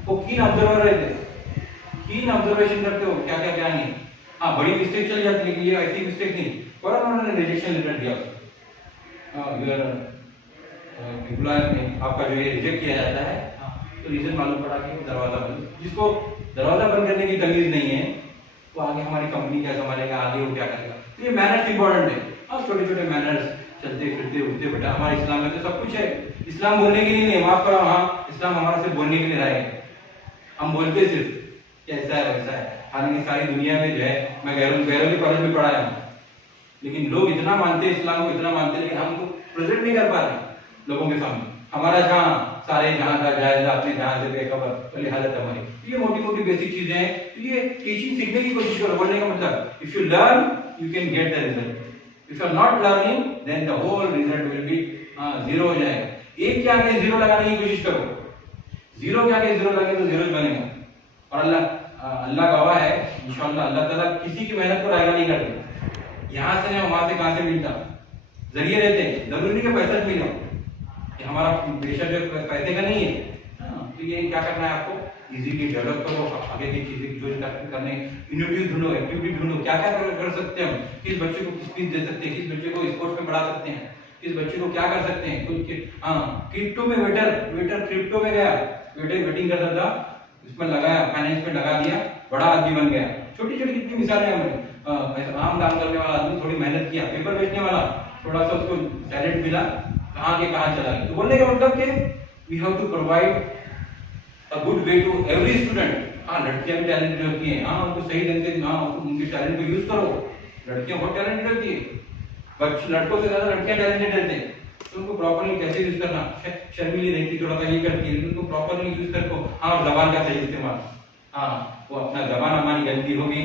वो कीन ऑब्जर्वर रहते, कीन ऑब्जर्वेशन करते हो क्या क्या क्या नहीं, हाँ बड़ी मिस्टेक चल जाती है, ये ऐसी मिस्टेक नहीं, पर उन्होंने रिजेक्शन लेटर दिया, यूर एम्प्लॉयर ने आपका जो ये रिजेक्ट किया जाता है, तो रीजन मालूम पड़ा कि दरवाजा बंद, जिसको दरवाजा बंद करने की तमीज नहीं है वो आगे हमारी कंपनी क्या संभालेगा, आगे वो क्या करेगा। तो ये मैनर्स इंपॉर्टेंट है, और छोटे छोटे मैनर्स, चलते फिरते उठते बैठे, हमारे इस्लाम में तो सब कुछ है, इस्लाम बोलने के लिए नहीं, माफ करो, हाँ इस्लाम हमारा सिर्फ बोलने के लिए रहा है, हम बोलते सिर्फ कैसा है वैसा है, हालांकि सारी दुनिया में जो है, मैं गैरों के कॉलेज में पढ़ाया हूँ, लेकिन लोग इतना मानते हैं इस्लाम को, इतना मानते हैं, लेकिन हमको प्रेजेंट नहीं कर पा रहे लोगों के सामने, हमारा जहाँ सारे जहाँ का जायजा अपने जहाँ से बेखबर वाली हालत हमारी। ये मोटी मोटी बेसिक चीजें हैं, तो ये टीचिंग सीखने की कोशिश करो, बोलने का मतलब, if you learn you can get the result, if you are not learning then the whole result will be zero हो जाएगा। एक के आगे जीरो लगाने की कोशिश करो, जीरो के आगे जीरो लगे तो जीरो बनेगा, और अल्लाह गवाह है, इंशाअल्लाह अल्लाह ताला किसी की मेहनत को रायगा नहीं करते, यहाँ से ना वहां से कहां से मिलता, जरिए रहते हैं, जरूरी नहीं कि पैसा मिले, हमारा पेशा जो पैसे का नहीं है। तो ये क्या करना है आपको, इजीली डेवलप करो, आगे की चीजें जो करने, इनोवेटिव ढूंढो, एक्टिविटी ढूंढो, क्या क्या कर सकते हैं हम, किस बच्चे को किस चीज दे सकते हैं, किस बच्चे को स्पोर्ट्स में बढ़ा सकते हैं, किस बच्चे को क्या कर सकते हैं, कुछ क्रिप्टो में वेटर क्रिप्टो में गया, वेटिंग करता था, इसमें लगाया, फाइनेंस में लगा दिया, बड़ा आदमी बन गया। छोटी छोटी कितनी मिसालें हमें, आम काम करने वाला आदमी थोड़ी मेहनत किया, पेपर बेचने वाला थोड़ा सा उसको टैलेंट मिला, कहाँ के कहाँ चला गया। तो बोलने का मतलब कि we have to provide a good way to every student. हाँ लड़कियां भी टैलेंटेड होती हैं, हाँ उनको सही ढंग से, हाँ उनके टैलेंट को यूज करो, लड़कियां बहुत टैलेंटेड होती है, बच्चे लड़कों से ज्यादा लड़कियां टैलेंटेड रहते हैं, तो उनको प्रॉपर्ली कैसे यूज करना, शर्मीली रहती थोड़ा सा ये करती है, उनको प्रॉपर्ली यूज करो। हाँ जबान का सही इस्तेमाल, हाँ वो अपना जबान हमारी गलती होगी,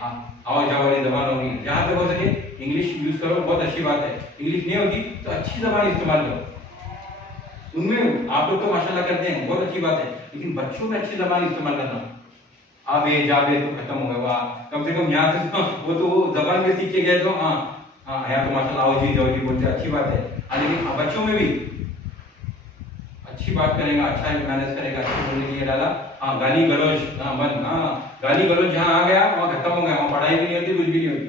हाँ आओ जाओ वाली जबान होगी, जहाँ तक हो सके इंग्लिश यूज करो, बहुत अच्छी बात है, इंग्लिश नहीं होती तो अच्छी जबान इस्तेमाल करो, उनमें आप लोग तो माशाल्लाह करते हैं, बहुत अच्छी बात है, लेकिन बच्चों में अच्छी जबान इस्तेमाल करना, आबे जाबे तो खत्म हो गया, वाह कम से कम यहाँ से वो तो जबान में सीख के गए, तो हाँ यहाँ तो माशाल्लाह आओ जी जाओ जी बोलते, अच्छी बात है, लेकिन बच्चों में भी अच्छी बात करेगा, अच्छा मैनेज करेगा, अच्छे बोलने के लिए डाला, हाँ गाली गलौज, हाँ गाली गलौज जहाँ आ गया वहाँ खत्म हो गया, वहाँ पढ़ाई भी नहीं होती, कुछ भी नहीं होती,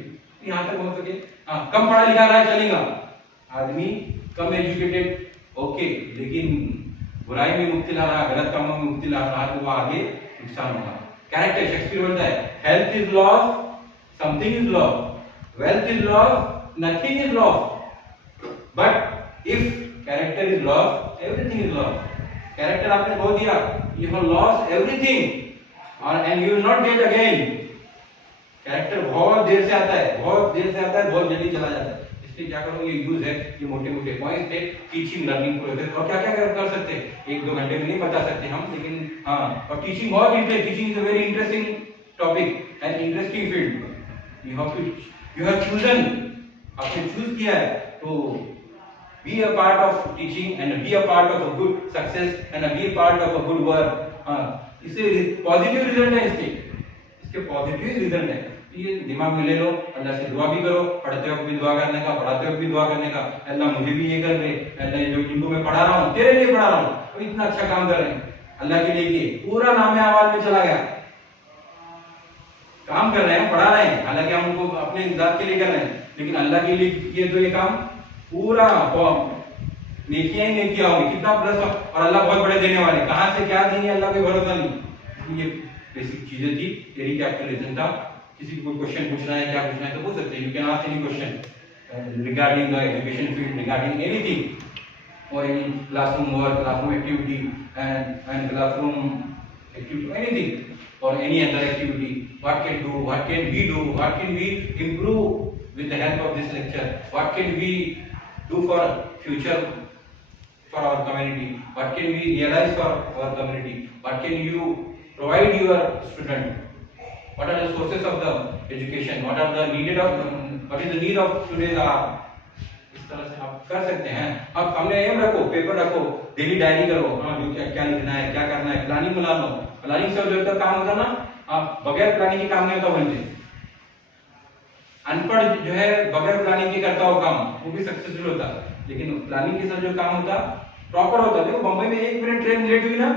यहाँ तक हो सके। हाँ, कम पढ़ा लिखा रहा है चलेगा, आदमी कम एजुकेटेड ओके, लेकिन बुराई में मुब्तला रहा, गलत कामों में मुब्तला रहा तो वह आगे नुकसान होगा। कैरेक्टर, शेक्सपियर बोलता है health is loss, something is loss, wealth is loss, nothing is loss, but if character is loss, everything is loss. Character आपने खो दिया, यू हैव लॉस्ट एवरीथिंग और and you will not gate again. Character बहुत देर से आता है, बहुत देर से आता है, बहुत जल्दी चला जाता है। इसलिए क्या करो, ये यूज है, ये मोटे मोटे पॉइंट्स थे टीचिंग लर्निंग प्रोसेस। और क्या क्या कर सकते हैं, एक दो घंटे में नहीं बता सकते हम, लेकिन हाँ, और टीचिंग बहुत interesting, teaching is a very interesting topic and interesting field. You have chosen, आपने चूज किया है, तो be a part of teaching and be a part of a good success and be a part of a good work। इससे positive result है, इसके positive result है, ये दिमाग में ले लो। अल्लाह से दुआ भी करो, पढ़ते वक्त भी दुआ करने का, पढ़ाते वक्त भी दुआ करने का, अल्लाह मुझे भी ये कर दे, अल्लाह जो जिनको मैं पढ़ा रहा हूँ तेरे लिए पढ़ा रहा हूँ, तो इतना अच्छा काम कर रहे हैं अल्लाह के लिए, पूरा नाम आवाज में चला गया। काम कर रहे हैं, पढ़ा रहे हैं, हालांकि हम उनको अपने जात के लिए कर रहे हैं, लेकिन अल्लाह के लिए किए तो ये काम पूरा नेकियां ही नेकियां होंगी, कितना प्लस। और अल्लाह बहुत बड़े देने वाले, कहां से क्या देंगे अल्लाह को भरोसा नहीं। ये बेसिक चीजें थी, यही कैलकुलेशन था। किसी को क्वेश्चन पूछना है, क्या पूछना है तो पूछ सकते हैं, you can ask any question regarding the education field, regarding anything और any classroom work, classroom activity and classroom activity, anything or any other activity. What can do, what can we do, what can we improve with the help of this lecture, what can we do for future for our community, what can we realize for our community, what can you provide your student, what are the sources of the education, what are the needed of what is the need of today's hour। इस तरह से आप कर सकते हैं। अब सामने M रखो, पेपर रखो, डेली डायरी करो, हाँ जो क्या लिखना है, क्या करना है, प्लानिंग बना लो। प्लानिंग से जो काम होता ना, आप बगैर प्लानिंग के काम नहीं होता बनते। अनपढ़ जो है बगैर प्लानिंग के करता हो काम, वो भी सक्सेसफुल होता, लेकिन प्लानिंग के साथ जो काम होता प्रॉपर होता। देखो बम्बई में 1 मिनट ट्रेन लेट हुई ना,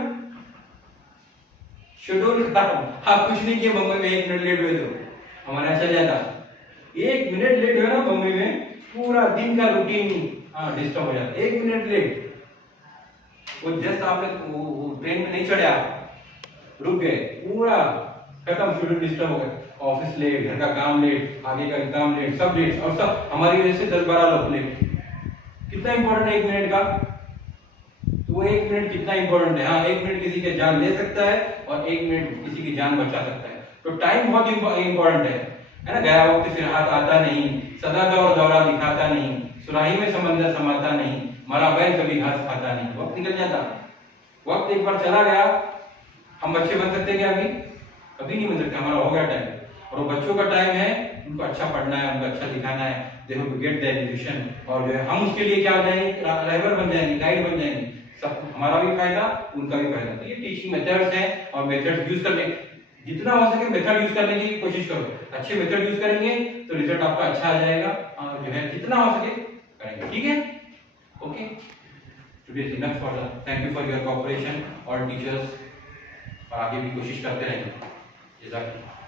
शेड्यूल खत्म, आप कुछ नहीं किए, बम्बई में 1 मिनट लेट हुए तो हमारे यहाँ चल जाता। 1 मिनट लेट हुआ ना बम्बई में, पूरा दिन का रूटीन डिस्टर्ब हो जाता। 1 मिनट लेट, वो जस्ट आपने ट्रेन में नहीं चढ़े, आप रुक गए, पूरा खत्म, शेड्यूल डिस्टर्ब हो गया। ऑफिस लेट, घर का काम लेट, आगे का काम लेट, सब लेट, और सब हमारी वजह से 10-12 लोग लेट। कितना इंपॉर्टेंट है 1 मिनट का, तो वो 1 मिनट कितना इंपॉर्टेंट है। हाँ, 1 मिनट किसी की जान ले सकता है और 1 मिनट किसी की जान बचा सकता है। तो टाइम बहुत इंपॉर्टेंट है ना। गया वक्त फिर हाथ आता नहीं, सदा दौर दौरा दिखाता नहीं, सुराही में समंदर समाता नहीं, मरा बैल कभी घास खाता नहीं। वक्त निकल जाता, वक्त एक बार चला गया। हम बच्चे बन सकते क्या अभी? कभी नहीं बन सकते, हमारा हो गया टाइम। और वो बच्चों का टाइम है, उनको अच्छा पढ़ना है, उनको अच्छा दिखाना है, they have to get the education. और जो है हम उसके लिए क्या हो जाएंगे, रहबर बन जाएंगे, गाइड बन जाएंगे, सब हमारा भी फायदा, उनका भी फायदा। तो ये टीचिंग मेथड्स हैं और मेथड्स यूज करने, जितना हो सके मेथड यूज करने की कोशिश करो। अच्छे मेथड यूज करेंगे तो रिजल्ट आपका अच्छा आ जाएगा, और जो है जितना हो सके करेंगे, ठीक है। Okay, today is enough for the, thank you for your cooperation, all teachers, और आगे भी कोशिश करते रहेंगे। जज़ाकल्लाह।